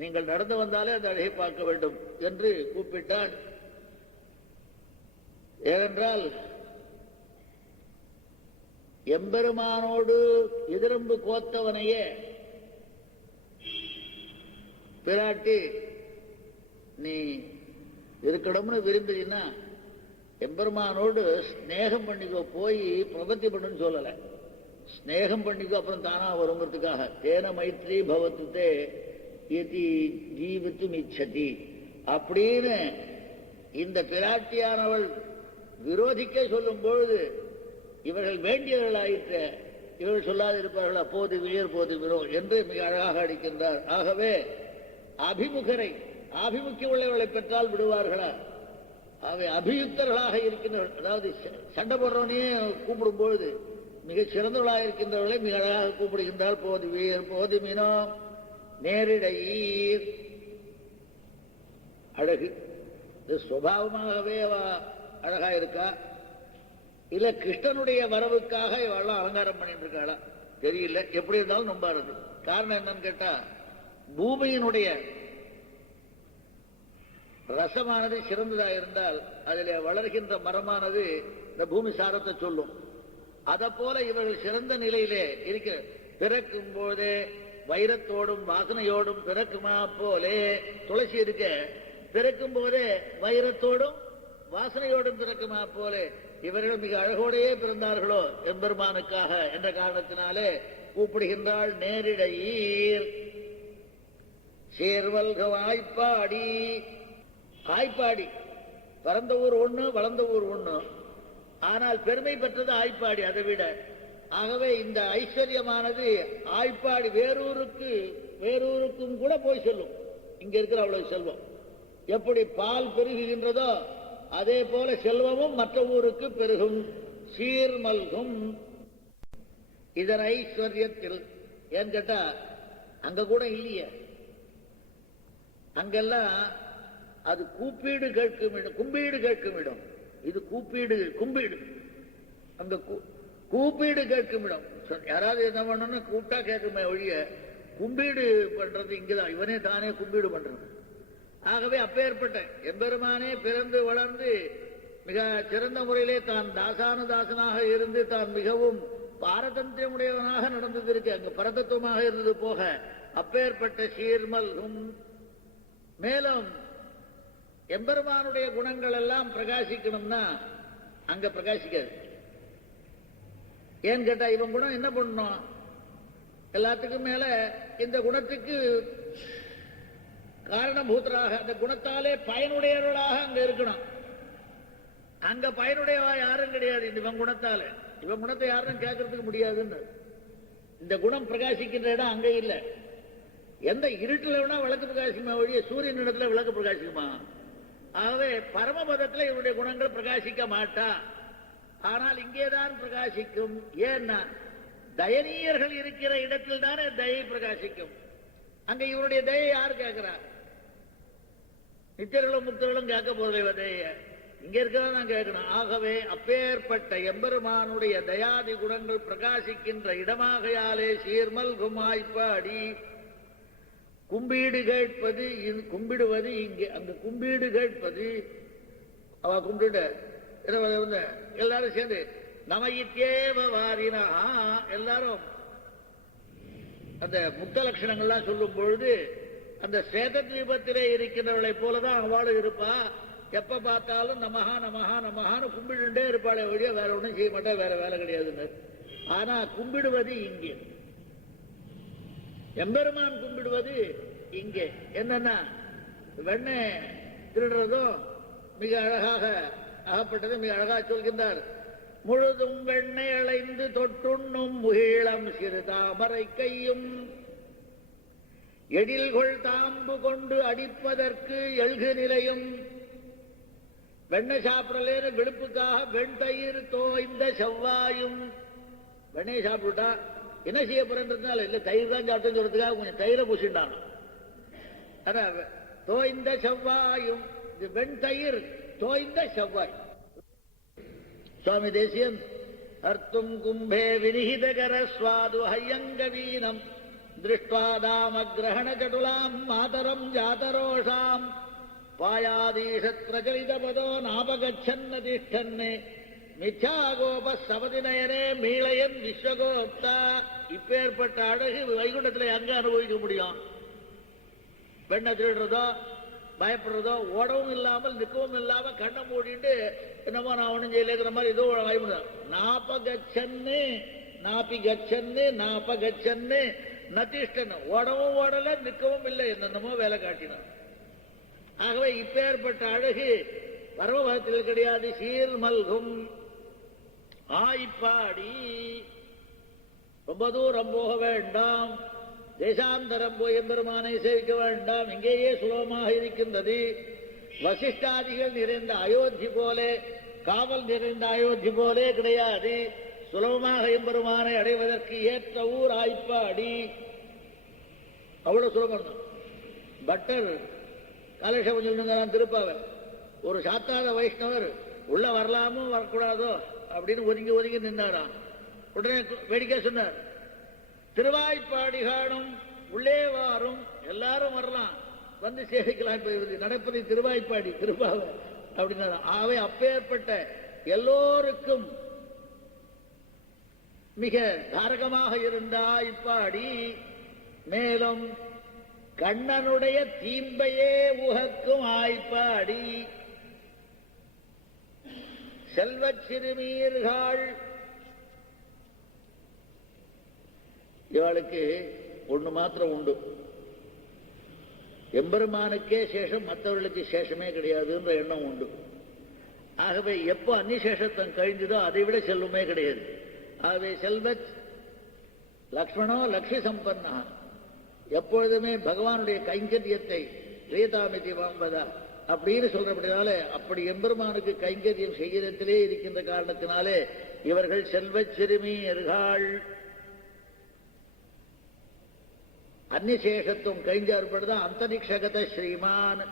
நீங்கள் நடந்து வந்தாலே அந்த அழகை பார்க்க வேண்டும் என்று கூப்பிட்டான். ஏனென்றால் எம்பெருமானோடு எதிரம்பு கோத்தவனையே பிராட்டி நீ இருக்கணும்னு விரும்பினா எம்பெருமானோடு ஸ்நேகம் பண்ணிக்கோ, போய் பிரபத்தி பண்ணுன்னு சொல்லலை. ஸ்நேகம் பண்ணிக்கோ, அப்புறம் தானா வருங்கிறதுக்காக தேன மைத்ரி பவத்துதே இதி ஜீவித்து மிச்சதி அப்படின்னு இந்த பிராட்டியானவள் விரோதிக்க சொல்லும் பொழுது இவர்கள் வேண்டியவர்களாயிற்று, இவர்கள் சொல்லாது இருப்பார்கள். அப்போது வீர் போது விரோ என்று மிக அழகாக அடிக்கின்றார். ஆகவே அபிமுகரை ஆபிமுக்கிய உள்ளவர்களை பெற்றால் விடுவார்களா? அவை அபியுக்தர்களாக இருக்கின்றவர்கள், அதாவது சண்டை போடுறவனையே கூப்பிடும் பொழுது மிக சிறந்தவர்களாக இருக்கின்றவர்களை மிக அழகாக கூப்பிடுகின்றால். போது வீர் போதுமினோ நேரிடையீர். அழகு இது சுபாவமாகவே அழகா இருக்கா, இல்ல கிருஷ்ணனுடைய வரவுக்காக இவெல்லாம் அலங்காரம் பண்ணிட்டு இருக்காளா தெரியல. எப்படி இருந்தாலும் நம்பாருது. காரணம் என்னன்னு கேட்டா, பூமியினுடைய ரசமானது சிறந்ததாக இருந்தால் அதில் வளர்கின்ற மரமானது இந்த பூமி சாரத்தை சொல்லும். அதை போல இவர்கள் சிறந்த நிலையிலே இருக்க பிறக்கும் போதே வைரத்தோடும் வாசனையோடும் பிறக்குமா போலே துளசி இருக்க பிறக்கும் போதே வைரத்தோடும் வாசனையோடும் பிறக்குமா போலே இவர்கள் மிக அழகோடையே பிறந்தார்களோ எம்பெருமானுக்காக என்ற காரணத்தினாலே கூப்பிடுகின்றாள். நேரிடையீர் சேர்வல்க வாய்ப்பாடி. ஆய்ப்பாடி பிறந்த ஊர் ஒண்ணு, வளர்ந்த ஊர் ஒண்ணு, ஆனால் பெருமை பெற்றது ஆய்ப்பாடி அதை விட. ஆகவே இந்த ஐஸ்வர்யமானது ஆய்ப்பாடி வேறூருக்கும் கூட போய் சொல்லும். இங்க இருக்கிற அவ்வளவு செல்வம் எப்படி பால் பெருகுகின்றதோ அதே போல செல்வமும் மற்ற ஊருக்கு பெருகும். சீர்மல்கும் இதன் ஐஸ்வர்யத்தில். ஏன்னு கேட்டா அங்க கூட இல்லையே, அங்கெல்லாம் அது கூப்பீடு கேட்கும் இடம், கும்பீடு கேட்கும் இடம். இது கூப்பீடு கும்பீடு, அந்த கூப்பீடு கேட்கும் இடம். யாராவது என்ன பண்ணணும்னா கூப்பிட்டா கேட்குமே ஒழிய கும்பீடு பண்றது இங்கதான், இவனே தானே கும்பீடு பண்றது. ஆகவே அப்பேற்பட்ட எம்பெருமானே பிறந்து வளர்ந்து மிக சிறந்த முறையிலே தான் தாசானுதாசனாக இருந்து தான் மிகவும் பாரதந்திரமுடையவனாக நடந்தது இருக்கு, அங்கு பரதத்துவமாக இருந்தது போக அப்பேற்பட்ட சீர்மல்கும். மேலும் எம்பெருமானுடைய குணங்கள் எல்லாம் பிரகாசிக்கணும்னா அங்க பிரகாசிக்காது. ஏன்னு கேட்டா இவன் குணம் என்ன பண்ணணும், எல்லாத்துக்கும் மேல இந்த குணத்துக்கு காரணபூதராக அந்த குணத்தாலே பயனுடையவர்களாக அங்க இருக்கணும். அங்க பயனுடையவா யாரும் கிடையாது. இவன் குணத்தால, இவன் குணத்தை யாரும் கேட்கறதுக்கு முடியாதுன்னு. இந்த குணம் பிரகாசிக்கின்ற இடம் அங்க இல்ல. எந்த இருட்டுல வேணா விளக்கு பிரகாசிக்குமா ஒழிய சூரியன் இடத்துல விளக்கு பிரகாசிக்குமா? ஆகவே பரமபதத்துல இவருடைய குணங்கள் பிரகாசிக்க மாட்டா. ஆனால் இங்கேதான் பிரகாசிக்கும். ஏன்னா தயனீயர்கள் இருக்கிற இடத்தில் தானே தயை பிரகாசிக்கும். அங்க இவருடைய தயை யார் கேட்கிறார்? நித்தியர்களும் முக்தர்களும் கேட்க போதில்லை தய, இங்க இருக்கிறதா நான் கேட்கணும். ஆகவே அப்பேற்பட்ட எம்பெருமானுடைய தயாதி குணங்கள் பிரகாசிக்கின்ற இடமாகையாலே சீர்மல்கும் ஆய்ப்பாடி கும்பீடு கேட்பது, கும்பிடுவது இங்கே. அங்க கும்பீடு கேட்பது அவ கும்பிட்டு எல்லாரும் சேர்ந்து நமயித்தேவ வாரினா எல்லாரும் அந்த முக்த லட்சணங்கள்லாம் சொல்லும் பொழுது அந்த சேத தீபத்திலே இருக்கின்றவளை போலதான் அவளும் இருப்பா. எப்ப பார்த்தாலும் நமஹா நமஹா நமஹான்னு கும்பிடுண்டே இருப்பாளே ஒழிய வேற ஒன்றும் செய்ய மாட்டா, வேற வேலை கிடையாதுன்னு. ஆனா கும்பிடுவது இங்கே, எம்பெருமான் கும்பிடுவது இங்கே. என்னன்னா வெண்ணெய் திருடுறதும் மிக அழகாக அகப்பட்டது மிக அழகாக சொல்கின்றார். முழுதும் வெண்ணெய் அளைந்து தொட்டுண்ணும் முகிழம் சிறு தாமரை கையும் எழில்கொள் தாம்பு கொண்டு அடிப்பதற்கு எழுகு நிலையும். வெண்ணெய் சாப்பிடலேன்னு வெளுப்புக்காக வெண்தயிர் தோய்ந்த செவ்வாயும். வெண்ணெய் சாப்பிட்டுட்டா என்ன செய்ய போறதுனால இல்ல தயிர் தான் சாப்பிட்டு சொல்றதுக்காக கொஞ்சம் தயிரை பூசிட்டான். தோய்ந்த செவ்வாயும், இது வெண்தயிர் தோய்ந்த செவ்வாய். சுவாமி தேசியன் அர்த்தும் கும்பே வினிஹிதகர ஸ்வாது ஹையங்க வீனம் திருஷ்டுவாதாம கிரகண கடுலாம் மாதரம் ஜாதரோஷாம் பாயாதீஷத் பிரச்சலித பதோ நாபகச்சன்ன திஷ்டன்னே மிச்சாகோப சபதி நயனே மீளையன் விஸ்வகோப்தா. இப்பேற்பட்ட அழகு வைகுண்டத்தில் எங்க அனுபவிக்க முடியும்? பெண்ணை திருடுறதோ பயப்படுறதோ ஓடவும் இல்லாமல் நிற்கவும் இல்லாம கண்ணை மூடிட்டு என்னமோ நான் ஒண்ணும் செய்யலைங்கிற மாதிரி ஏதோ வாய்ப்பு. நாபகச்சன்னு நாப்பி கச்சன்னு நாபகச்சன்னு நதிஷ்டன், ஓடவும் ஓடல நிற்கவும் இல்லை, என்னென்னமோ வேலை காட்டினான். ஆகவே இப்பேற்பட்ட அழகு பரமபதத்தில் கிடையாது. சீர்மல்கும் ஆய்ப்பாடி. ரொம்ப தூரம் போக வேண்டாம், தேசாந்தரம் போய் எம்பெருமானை சேவிக்க வேண்டாம், இங்கேயே சுலபமாக இருக்கின்றது. வசிஷ்டாதிகள் நிறைந்த அயோத்தி போலே, காவல் நிறைந்த அயோத்தி போலே கிடையாது. சுலபமாக எம்பெருமானை அடைவதற்கு ஏற்ற ஊர் ஆய்ப்பாடி. அவ்வளவு சுலபம் தான். பட்டர் காலக்ஷேபம் சொல்லுங்க திருப்பாவ, ஒரு சாத்தாத வைஷ்ணவர் உள்ள வரலாமோ வரக்கூடாதோ அப்படின்னு ஒதுங்கி ஒதுங்கி நின்றாராம். உடனே வேடிக்கை சொன்னார், திருவாய்ப்பாடி காணும் உள்ளே வாரும், எல்லாரும் வரலாம் வந்து சேவிக்கலாம், இப்ப நடப்பதை திருவாய்ப்பாடி திருப்பாவ அப்படின்னா. ஆகவே அப்பேற்பட்ட எல்லோருக்கும் மிக தாரகமாக இருந்த ஆய்ப்பாடி. மேலும் கண்ணனுடைய தீம்பையே உகக்கும் ஆய்ப்பாடி. செல்வச் சிறுமீர்கள் இவளுக்கு ஒண்ணு மாத்திரம் உண்டு, எம்பெருமானுக்கே சேஷம், மற்றவர்களுக்கு சேஷமே கிடையாதுன்ற எண்ணம் உண்டு. ஆகவே எப்போ அந்நிசேஷத்தம் கழிந்ததோ அதை விட செல்வமே கிடையாது. ஆகவே செல்வச் லக்ஷ்மணோ லக்ஷ்மி சம்பன்னா, எப்பொழுதுமே பகவானுடைய கைங்கரியத்தை ரீதாமிதி வாம்பதா அப்படின்னு சொல்றபடினாலே அப்படி எம்பெருமானுக்கு கைங்கரியம் செய்கிறதிலே இருக்கின்ற காரணத்தினாலே இவர்கள் செல்வச் சிறுமியர்கள். அந்நிசேஷத்துவம் கைஞ்சார்படுதான் அந்தரிக்ஷகத ஸ்ரீமான்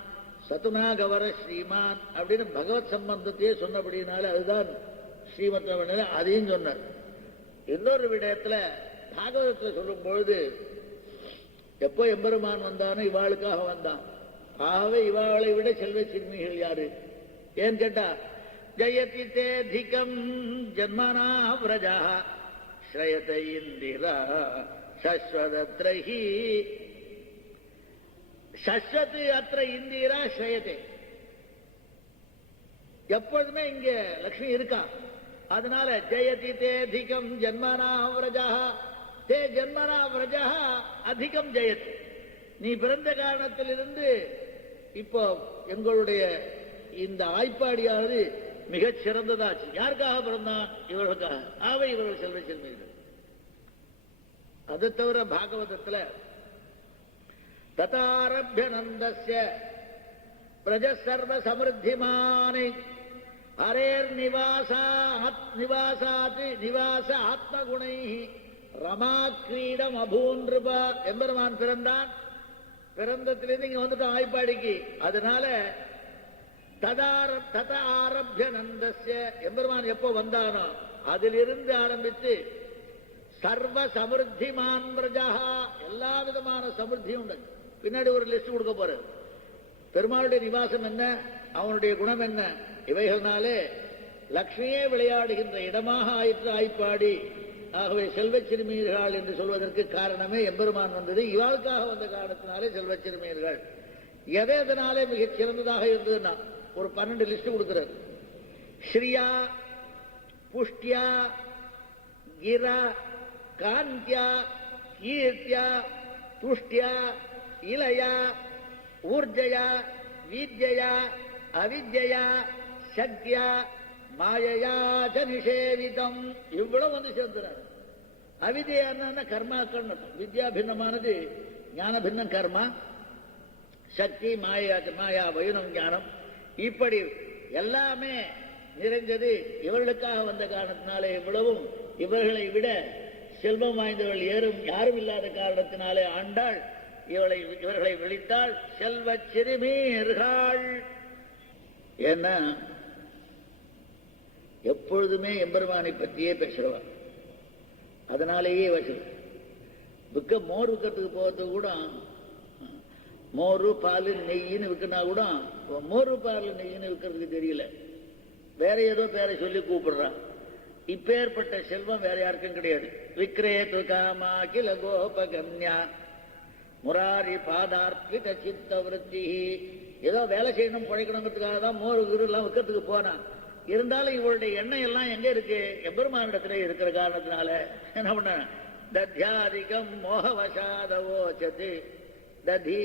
சதுனாகவர ஸ்ரீமான் அப்படின்னு பகவத் சம்பந்தத்தையே சொன்னபடினால அதுதான் ஸ்ரீமத் அதையும் சொன்னார். இன்னொரு விடயத்துல பாகவதத்தை சொல்லும் பொழுது எப்போ எம்பெருமான் வந்தானோ இவாளுக்காக வந்தான். ஆகவே இவாளை விட செல்வ சிறுமிகள் யாரு ஏன்னு கேட்டா ஜயதி தேதிகம் ஜன்மனா விரஜா ஸ்ரயத இந்திரா சஸ்வதத்ரஹி சஸ்வத் அத்திர இந்திரா ஸ்ரயதே. எப்பொழுதுமே இங்க லட்சுமி இருக்கா. அதனால ஜெயதி தேதிகம் ஜன்மனா விரஜா தே ஜன்மனா விரஜா அதிகம் ஜெயதி. நீ பிறந்த காரணத்திலிருந்து இப்போ எங்களுடைய இந்த ஆய்ப்பாடியானது மிகச் சிறந்ததாச்சு. யாருக்காக பிறந்தான்? இவர்களுக்காக. ஆவை இவர்கள் செல்வ செல்வீர்கள். அது தவிர பாகவதத்துல ததாரப்ய நந்தஸ்ய பிரஜ சர்வ சமிருத்திமானி ஹரேர் நிவாசாத் நிவாச ஆத்மகுணை ரமா கிரீடம் அபூன்றுபா. எம்பெருமான் பிறந்தான். பிறந்தத்திலிருந்து இங்க வந்துட்டு ஆய்ப்பாடிக்கு. அதனால தத ஆரப்ய நந்தஸ்ய எம்பெருமான் எப்போ வந்தானோ அதிலிருந்து ஆரம்பித்து சர்வ சமிருத்திமான் பிரஜா எல்லா விதமான சமிருத்தியும் உண்டு. பின்னாடி ஒரு லிஸ்ட் கொடுக்க போற. பெருமாளுடைய நிவாசம் என்ன, அவனுடைய குணம் என்ன, இவைகள்னாலே லக்ஷ்மியே விளையாடுகின்ற இடமாக ஆயிற்று ஆய்ப்பாடி. ஆகவே செல்வச் சிறுமியர்கள் என்று சொல்வதற்கு காரணமே எம்பெருமான் வந்தது. இவாளுக்காக வந்த காரணத்தினாலே செல்வச் சிறுமியர்கள். எதனாலே மிகச் சிறந்ததாக இருந்ததுன்னா ஒரு 12 லிஸ்ட் கொடுக்கிறார். ஸ்ரீயா புஷ்டியா கிரா காந்தியா கீர்த்தியா துஷ்டியா இலயா ஊர்ஜயா வித்யா அவித்யா சக்தியா மாயையா நிஷேவிதம். இவ்வளவு வந்து சேர்ந்துறாரு. அவித்யான கர்மாக்கள். வித்யா பின்னமானது, ஞான பின்னம் கர்மா, சக்தி மாயா மாயா வயுனம் ஞானம். இப்படி எல்லாமே நிறைஞ்சது இவர்களுக்காக வந்த காரணத்தினாலே இவ்வளவும். இவர்களை விட செல்வம் வாய்ந்தவர்கள் யாரும் இல்லாத காரணத்தினாலே ஆண்டாள் இவர்களை விழித்தாள் செல்வ சிறுமியர்கள். ஏன்னா எப்பொழுதுமே எம்பெருமானை பற்றியே பேசுறவன். அதனாலேயே மோர் விற்கிறதுக்கு போகிறதுக்கு கூட மோரு பால் நெய்ன்னு விற்கினா கூட மோரு பால் நெய்ன்னு விற்கிறதுக்கு தெரியல, வேற ஏதோ பேரை சொல்லி கூப்பிடுறான். இப்பேற்பட்ட செல்வம் வேற யாருக்கும் கிடையாது. விக்ரேது காமா கில கோபகம்யா முராரி பாதார்ப்பித சித்த விருத்தி. ஏதோ வேலை செய்யணும் பிழைக்கணுங்கிறதுக்காக தான் மோர் எல்லாம் விற்கிறதுக்கு போனான். இருந்தாலும் இவருடைய எண்ணெய் எல்லாம் எங்க இருக்கு? எம்பெருமானிடத்திலே இருக்கிற காரணத்தினால என்ன பண்ண தத்யாதிகம் மோகவசாதவோச்சது. ததி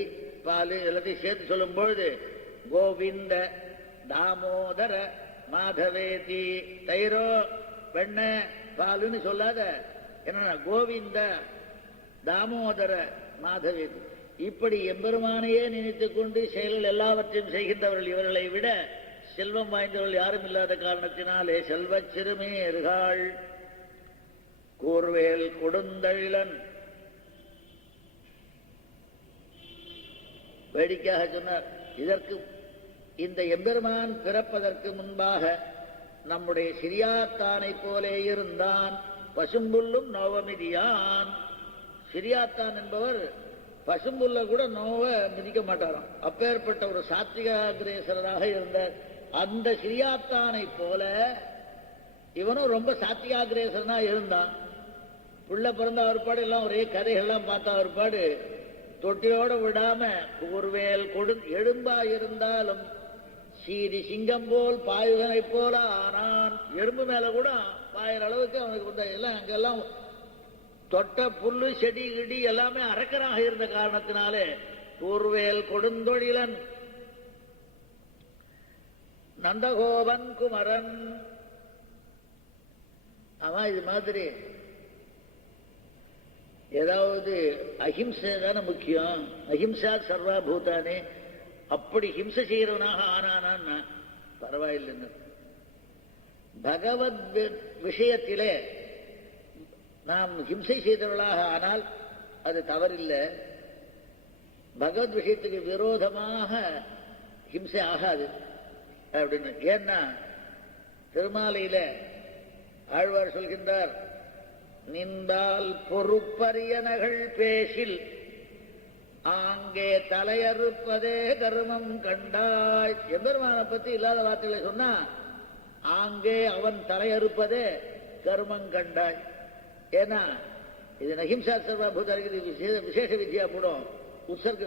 பால் எல்லாத்தையும் சேர்த்து சொல்லும் பொழுது கோவிந்த தாமோதர மாதவேதி. தயிரோ வெண்ணெய் பாலுன்னு சொல்லாத, என்ன கோவிந்த தாமோதர மாதவேதி. இப்படி எம்பெருமானையே நினைத்துக் கொண்டு செயல்கள் எல்லாவற்றையும் செய்கின்றவர்கள் இவர்களை விட செல்வம் வாய்ந்தவர்கள் யாரும் இல்லாத காரணத்தினாலே செல்வச் சிறுமியர்கள். கூர்வேல் கொடுந்தழிலன் வேடிக்கையாக சொன்னார். இதற்கு இந்த எம்பெருமான் பிறப்பதற்கு முன்பாக நம்முடைய சிறியாத்தானை போலே இருந்தான். பசும்புல்லும் நோவமிதியான். சிறியாத்தான் என்பவர் பசும்புல்ல கூட நோவ மிதிக்க மாட்டாராம். அப்பேற்பட்ட ஒரு சாத்விகாகிரேசராக இருந்தார். அந்த சிறியாத்தானை போல இவனும் ரொம்ப சாத்விகாகிரேசனா இருந்தான். புள்ள பிறந்த ஒருபாடு எல்லாம் ஒரே கதைகள்லாம் பார்த்தா ஒருபாடு தொட்டியோட விடாம கூர்வேல் எறும்பா இருந்தாலும் சீரி சிங்கம் போல் பாயுதனை போல ஆனான். எறும்பு மேல கூட பாயிற அளவுக்கு அவனுக்கு வந்த எல்லாம் அங்கெல்லாம் தொட்ட புல்லு செடி கிடி எல்லாமே அரக்கராக இருந்த காரணத்தினாலே கூர்வேல் கொடுந்தொழிலன் நந்தகோபன் குமரன். அவன் இது மாதிரி ஏதாவது அஹிம்சை தானே முக்கியம். அஹிம்சா சர்வா பூதானே. அப்படி ஹிம்சை செய்கிறவனாக ஆனானான். பரவாயில்லைன்னு பகவத் விஷயத்திலே நாம் ஹிம்சை செய்தவர்களாக ஆனால் அது தவறில்லை. பகவத் விஷயத்துக்கு விரோதமாக ஹிம்சை ஆகாது அப்படின்னு. ஏன்னா திருமாலையில ஆழ்வார் சொல்கின்றார், நின்றால் பொறுப்பரியனகள் பேசில் ஆங்கே தலையறுப்பதே கர்மம் கண்டாய். எம்பெருமானை பத்தி இல்லாத வார்த்தைகளை சொன்னா ஆங்கே அவன் தலையறுப்பதே கர்மம் கண்டாய். ஏன்னா இது நஹிம்சா சர்வபூதாரி விசேஷ விதியா போடும், உற்சர்க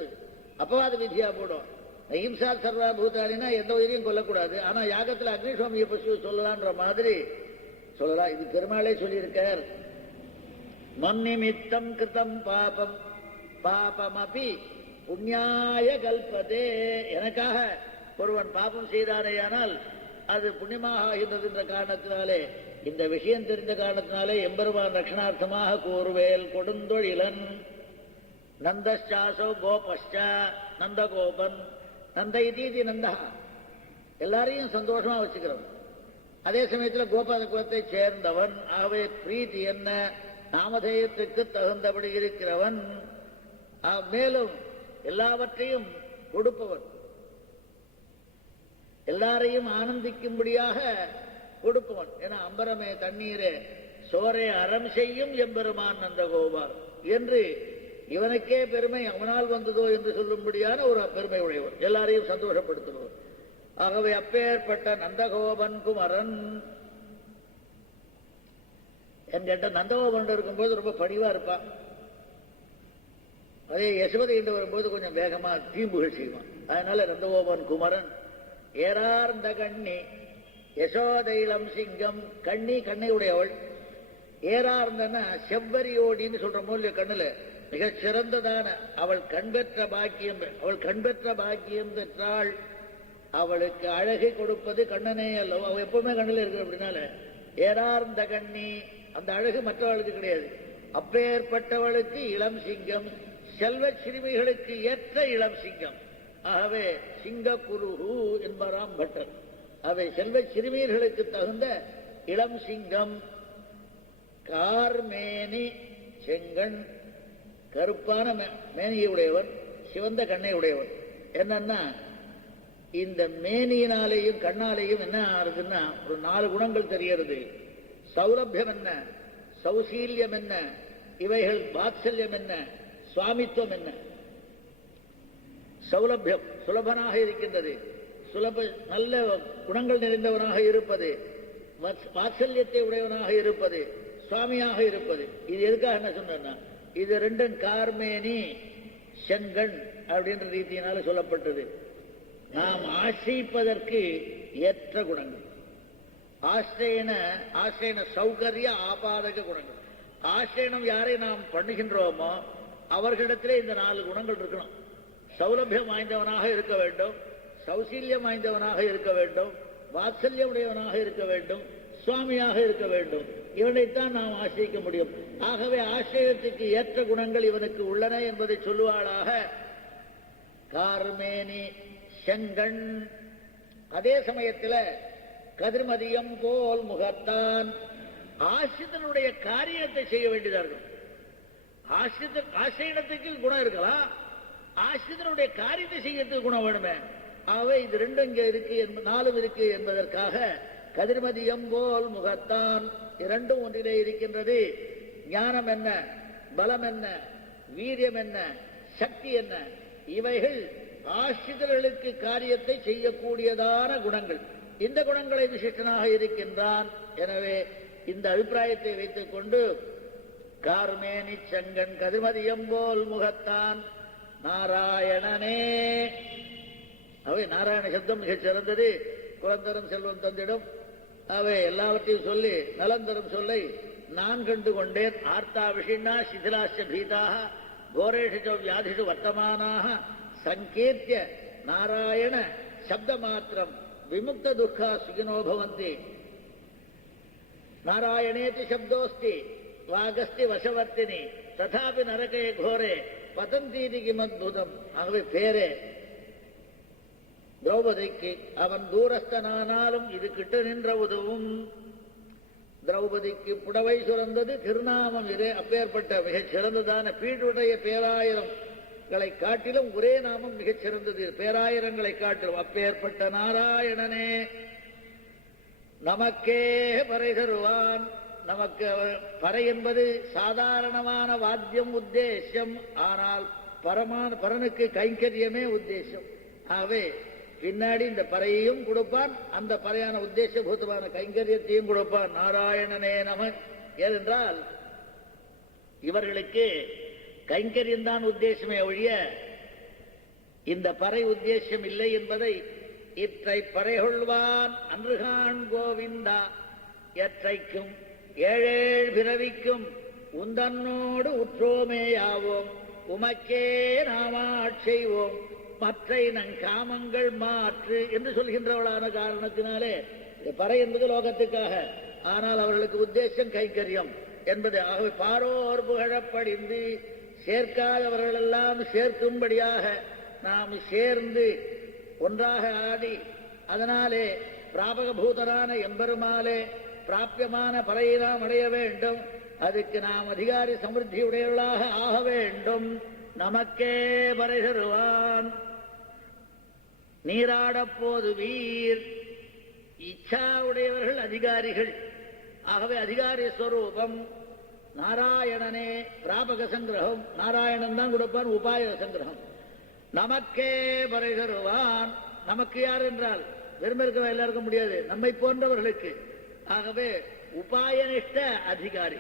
அப்பவாத விதியா போடும். நஹிம்சா சர்வபூதாரினா எந்த உயிரையும் கொல்லக்கூடாது. ஆனா யாகத்தில் அக்னிசுவாமியை பசு சொல்லலான்ற மாதிரி சொல்லலாம். இது பெருமாளே சொல்லியிருக்கார், மன்னிமித்தம் கிருதம் பாபம் பாபமபி புண்ணியாய கல்பதே. எனக்காக ஒருவன் பாபம் செய்தானேயானால் அது புண்ணியமாக ஆகின்றது என்ற காரணத்தினாலே, இந்த விஷயம் தெரிந்த காரணத்தினாலே எம்பெருமான் ரட்சணார்த்தமாக கூறுவேல் கொடுந்தொழிலன் நந்தாசோ கோபஷ்ட நந்தகோபன் நந்த இதீதி நந்தா. எல்லாரையும் சந்தோஷமா வச்சுக்கிறவன், அதே சமயத்தில் கோபாலகுலத்தை சேர்ந்தவன். ஆகவே பிரீத்தி என்ன, நாமதேயத்துக்கு தகுந்தபடி இருக்கிறவன். மேலும் எல்லாவற்றையும் கொடுப்பவன், எல்லாரையும் ஆனந்திக்கும்படியாக கொடுப்பவன். ஏன்னா அம்பரமே தண்ணீரே சோரே அறம் செய்யும் எம்பெருமான் நந்தகோபால் என்று இவனுக்கே பெருமை அவனால் வந்ததோ என்று சொல்லும்படியான ஒரு பெருமை உடையவன், எல்லாரையும் சந்தோஷப்படுத்துபவன். ஆகவே அப்பேற்பட்ட நந்தகோபன் குமரன் என்கிட்ட நந்தகோபன் இருக்கும்போது ரொம்ப பணிவா இருப்பான். அதே யசோதை என்று வரும்போது கொஞ்சம் வேகமா தீம்புகள் செய்வான். அதனால நந்தகோபன் குமரன் ஏறார்ந்த கண்ணி யசோதை இளம் சிங்கம். கண்ணி கண்ணை உடையவள், ஏறார்ந்தன செவ்வரியோடின்னு சொல்ற மூலிய கண்ணுல மிக சிறந்ததான அவள் கண்பெற்ற பாக்கியம். அவள் கண்பெற்ற பாக்கியம் பெற்றாள். அவளுக்கு அழகை கொடுப்பது கண்ணனே அல்லவோ. அவள் எப்பவுமே கண்ணில் இருக்கிற அப்படின்னால ஏறார்ந்த கண்ணி. அந்த அழகு மற்றவளுக்கு கிடையாது. அப்பேற்பட்டவளுக்கு இளம் சிங்கம், செல்வ சிறுமிகளுக்கு ஏற்ற இளம் சிங்கம். ஆகவே சிங்க குருஹு என்பாராம் பட்டர். அவை செல்வ சிறுமியர்களுக்கு தகுந்த இளம் சிங்கம். கார்மேனி செங்கண், கருப்பான மேனியை உடையவன், சிவந்த கண்ணை உடையவன். என்னன்னா இந்த மேனியினாலேயும் கண்ணாலேயும் என்ன ஆறுதுன்னா ஒரு 4 குணங்கள் தெரிகிறது. சௌலபியம் என்ன, சௌசீல்யம் என்ன, இவைகள் வாத்சல்யம் என்ன, சுவாமித்துவம் என்ன. சௌலபியம் சுலபனாக இருக்கின்றது, சுலப நல்ல குணங்கள் நிறைந்தவனாக இருப்பது, வாத்சல்யத்தை உடையவனாக இருப்பது, சுவாமியாக இருப்பது. இது எதுக்காக என்ன சொன்னா, இது ரெண்டும் கார்மேனி செங்கண் அப்படின்ற ரீதியினால சொல்லப்பட்டது. நாம் ஆசிரிப்பதற்கு ஏற்ற குணங்கள். ஆசிரியன சௌகரிய ஆபாதக குணங்கள். ஆசிரியனம் யாரை நாம் பண்ணுகின்றோமோ அவர்களிடத்திலே இந்த 4 குணங்கள் இருக்கணும். சௌலபியம் வாய்ந்தவனாக இருக்க வேண்டும், சௌசீல்யம் வாய்ந்தவனாக இருக்க வேண்டும், வாத்சல்யம் உடையவனாக இருக்க வேண்டும், சுவாமியாக இருக்க வேண்டும். இவனைத்தான் நாம் ஆசிரிக்க முடியும். ஆகவே ஆசிரியத்துக்கு ஏற்ற குணங்கள் இவனுக்கு உள்ளன என்பதை சொல்லுவாளாக. கார்மேனி செங்கண். அதே சமயத்தில் கதிர்மதியம் போல் முகத்தான். ஆசிரியனுடைய காரியத்தை செய்ய வேண்டியதா இருக்கும். ஆசிரியத்துக்கு குணம் இருக்கலாம், ஆசிரியனுடைய காரியத்தை செய்யறதுக்கு குணம் வேணுமே. ஆகவே இது 2 இங்க இருக்கு, 4 இருக்கு என்பதற்காக கதிர்மதியம் போல் முகத்தான். 2 ஒன்றிலே இருக்கின்றது. ஞானம் என்ன, பலம் என்ன, வீரியம் என்ன, சக்தி என்ன, இவைகள் ஆசிரியர்களுக்கு காரியத்தை செய்யக்கூடியதான குணங்கள். இந்த குணங்களை விசிஷ்டனாக இருக்கின்றான். எனவே இந்த அபிப்பிராயத்தை வைத்துக் கொண்டு கார்மேனி செங்கன் கதிர்மதியம் போல் முகத்தான் நாராயணனே. அவை நாராயண சப்தம் மிகச் சிறந்தது. குலந்தரும் செல்வம் தந்திடும். அவை எல்லாவற்றையும் சொல்லி நலந்தரும் சொல்லை நான் கண்டு கொண்டேன். ஆர்த்தா விஷின்னா சிதிலாச்ச பீதாக கோரேஷு வியாதிஷு வர்த்தமானாக சங்கேத்திய நாராயண சப்த மாத்திரம் விமுக்த துக்கா சுகினோ பவந்தி. நாராயணேதி சப்தோஸ்தி வாகஸ்தி வசவர்த்தினி ததாபி நரகே கோரே பதந்தீதி கிமத்புதம். ஆகவே பேரே திரௌபதிக்கு அவன் தூரஸ்தனானாலும் இது கிட்ட நின்ற உதவும். திரௌபதிக்கு புடவை சுரந்தது, திருநாமம் இது. அப்பேற்பட்ட மிகச் சிறந்ததான பீடுடைய பேராயிரங்களை காட்டிலும் ஒரே நாமம் மிகச் சிறந்தது, பேராயிரங்களை காட்டிலும். அப்பேற்பட்ட நாராயணனே நமக்கே பறை தருவான். நமக்கு பறை என்பது சாதாரணமான வாத்தியம் உத்தேசம், ஆனால் பரனுக்கு கைங்கரியமே உத்தேசம். ஆகவே பின்னாடி இந்த பறையையும் கொடுப்பான், அந்த பறையான உத்தேசபூதமான கைங்கரியத்தையும் கொடுப்பான். நாராயணனே நம. ஏனென்றால் இவர்களுக்கு கைங்கரியம்தான் உத்தேசமே ஒழிய இந்த பறை உத்தேசம் இல்லை என்பதை இற்றை பறைகொள்வான் அன்றுகான் கோவிந்தா எற்றைக்கும் ஏழேழ் பிறவிக்கும் உந்தன்னோடு உற்றோமேயாவோம் உமக்கே நாமாட்செய்வோம் மற்றை நங்காமங்கள் மாற்று என்று சொல்கின்றவளான காரணத்தினாலே பறை என்பது லோகத்துக்காக, ஆனால் அவர்களுக்கு உத்தேசம் கைங்கரியம் என்பது. ஆகவே பாரோர் புகழப்படிந்து சேர்க்காதவர்கள் எல்லாம் சேர்க்கும்படியாக நாம் சேர்ந்து ஒன்றாக ஆடி, அதனாலே பிராபகபூதரான எம்பெருமாலே பிராபியமான பறையை நாம் அடைய வேண்டும். அதுக்கு நாம் அதிகாரி சமிருத்தியுடையவர்களாக ஆக வேண்டும். நமக்கே பறை தருவான். நீராடப்போது வீர். இச்சா உடையவர்கள் அதிகாரிகள். ஆகவே அதிகாரி ஸ்வரூபம் நாராயணனே. பிராபக சங்கிரகம் நாராயணன் தான் கொடுப்பான், உபாய சங்கிரகம். நமக்கே பறை தருவான். நமக்கு யார் என்றால் விரும்ப இருக்கிற எல்லாருக்கும் முடியாது, நம்மை போன்றவர்களுக்கு. ஆகவே உபாயனிஷ்ட அதிகாரி,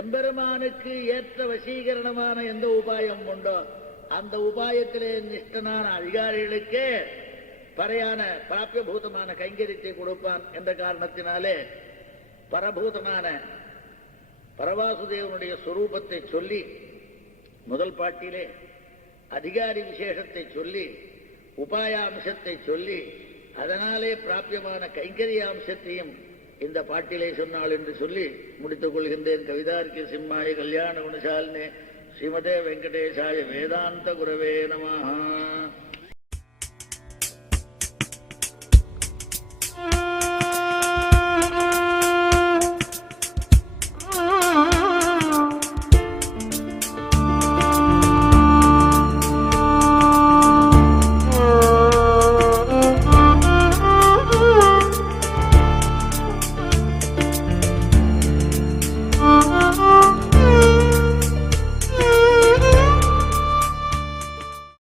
எம்பெருமானுக்கு ஏற்ற வசீகரணமான எந்த உபாயம் உண்டோ அந்த உபாயத்திலே நிஷ்டனான அதிகாரிகளுக்கே பறையான பிராபியபூதமான கைங்கரியத்தை கொடுப்பான் என்ற காரணத்தினாலே பரபூதமான பரவாசுதேவனுடைய சொரூபத்தை சொல்லி முதல் பாட்டிலே அதிகாரி விசேஷத்தை சொல்லி உபாயாம்சத்தை சொல்லி அதனாலே பிராபியமான கைங்கரியாம்சத்தையும் இந்த பாட்டிலே சொன்னாள் என்று சொல்லி முடித்துக் கொள்கின்றேன். கவிதார்க்கிய சிம்மாய கல்யாண குணசாலினே ஸ்ரீமதே வெங்கடேசாய வேதாந்த குரவே நமஹ.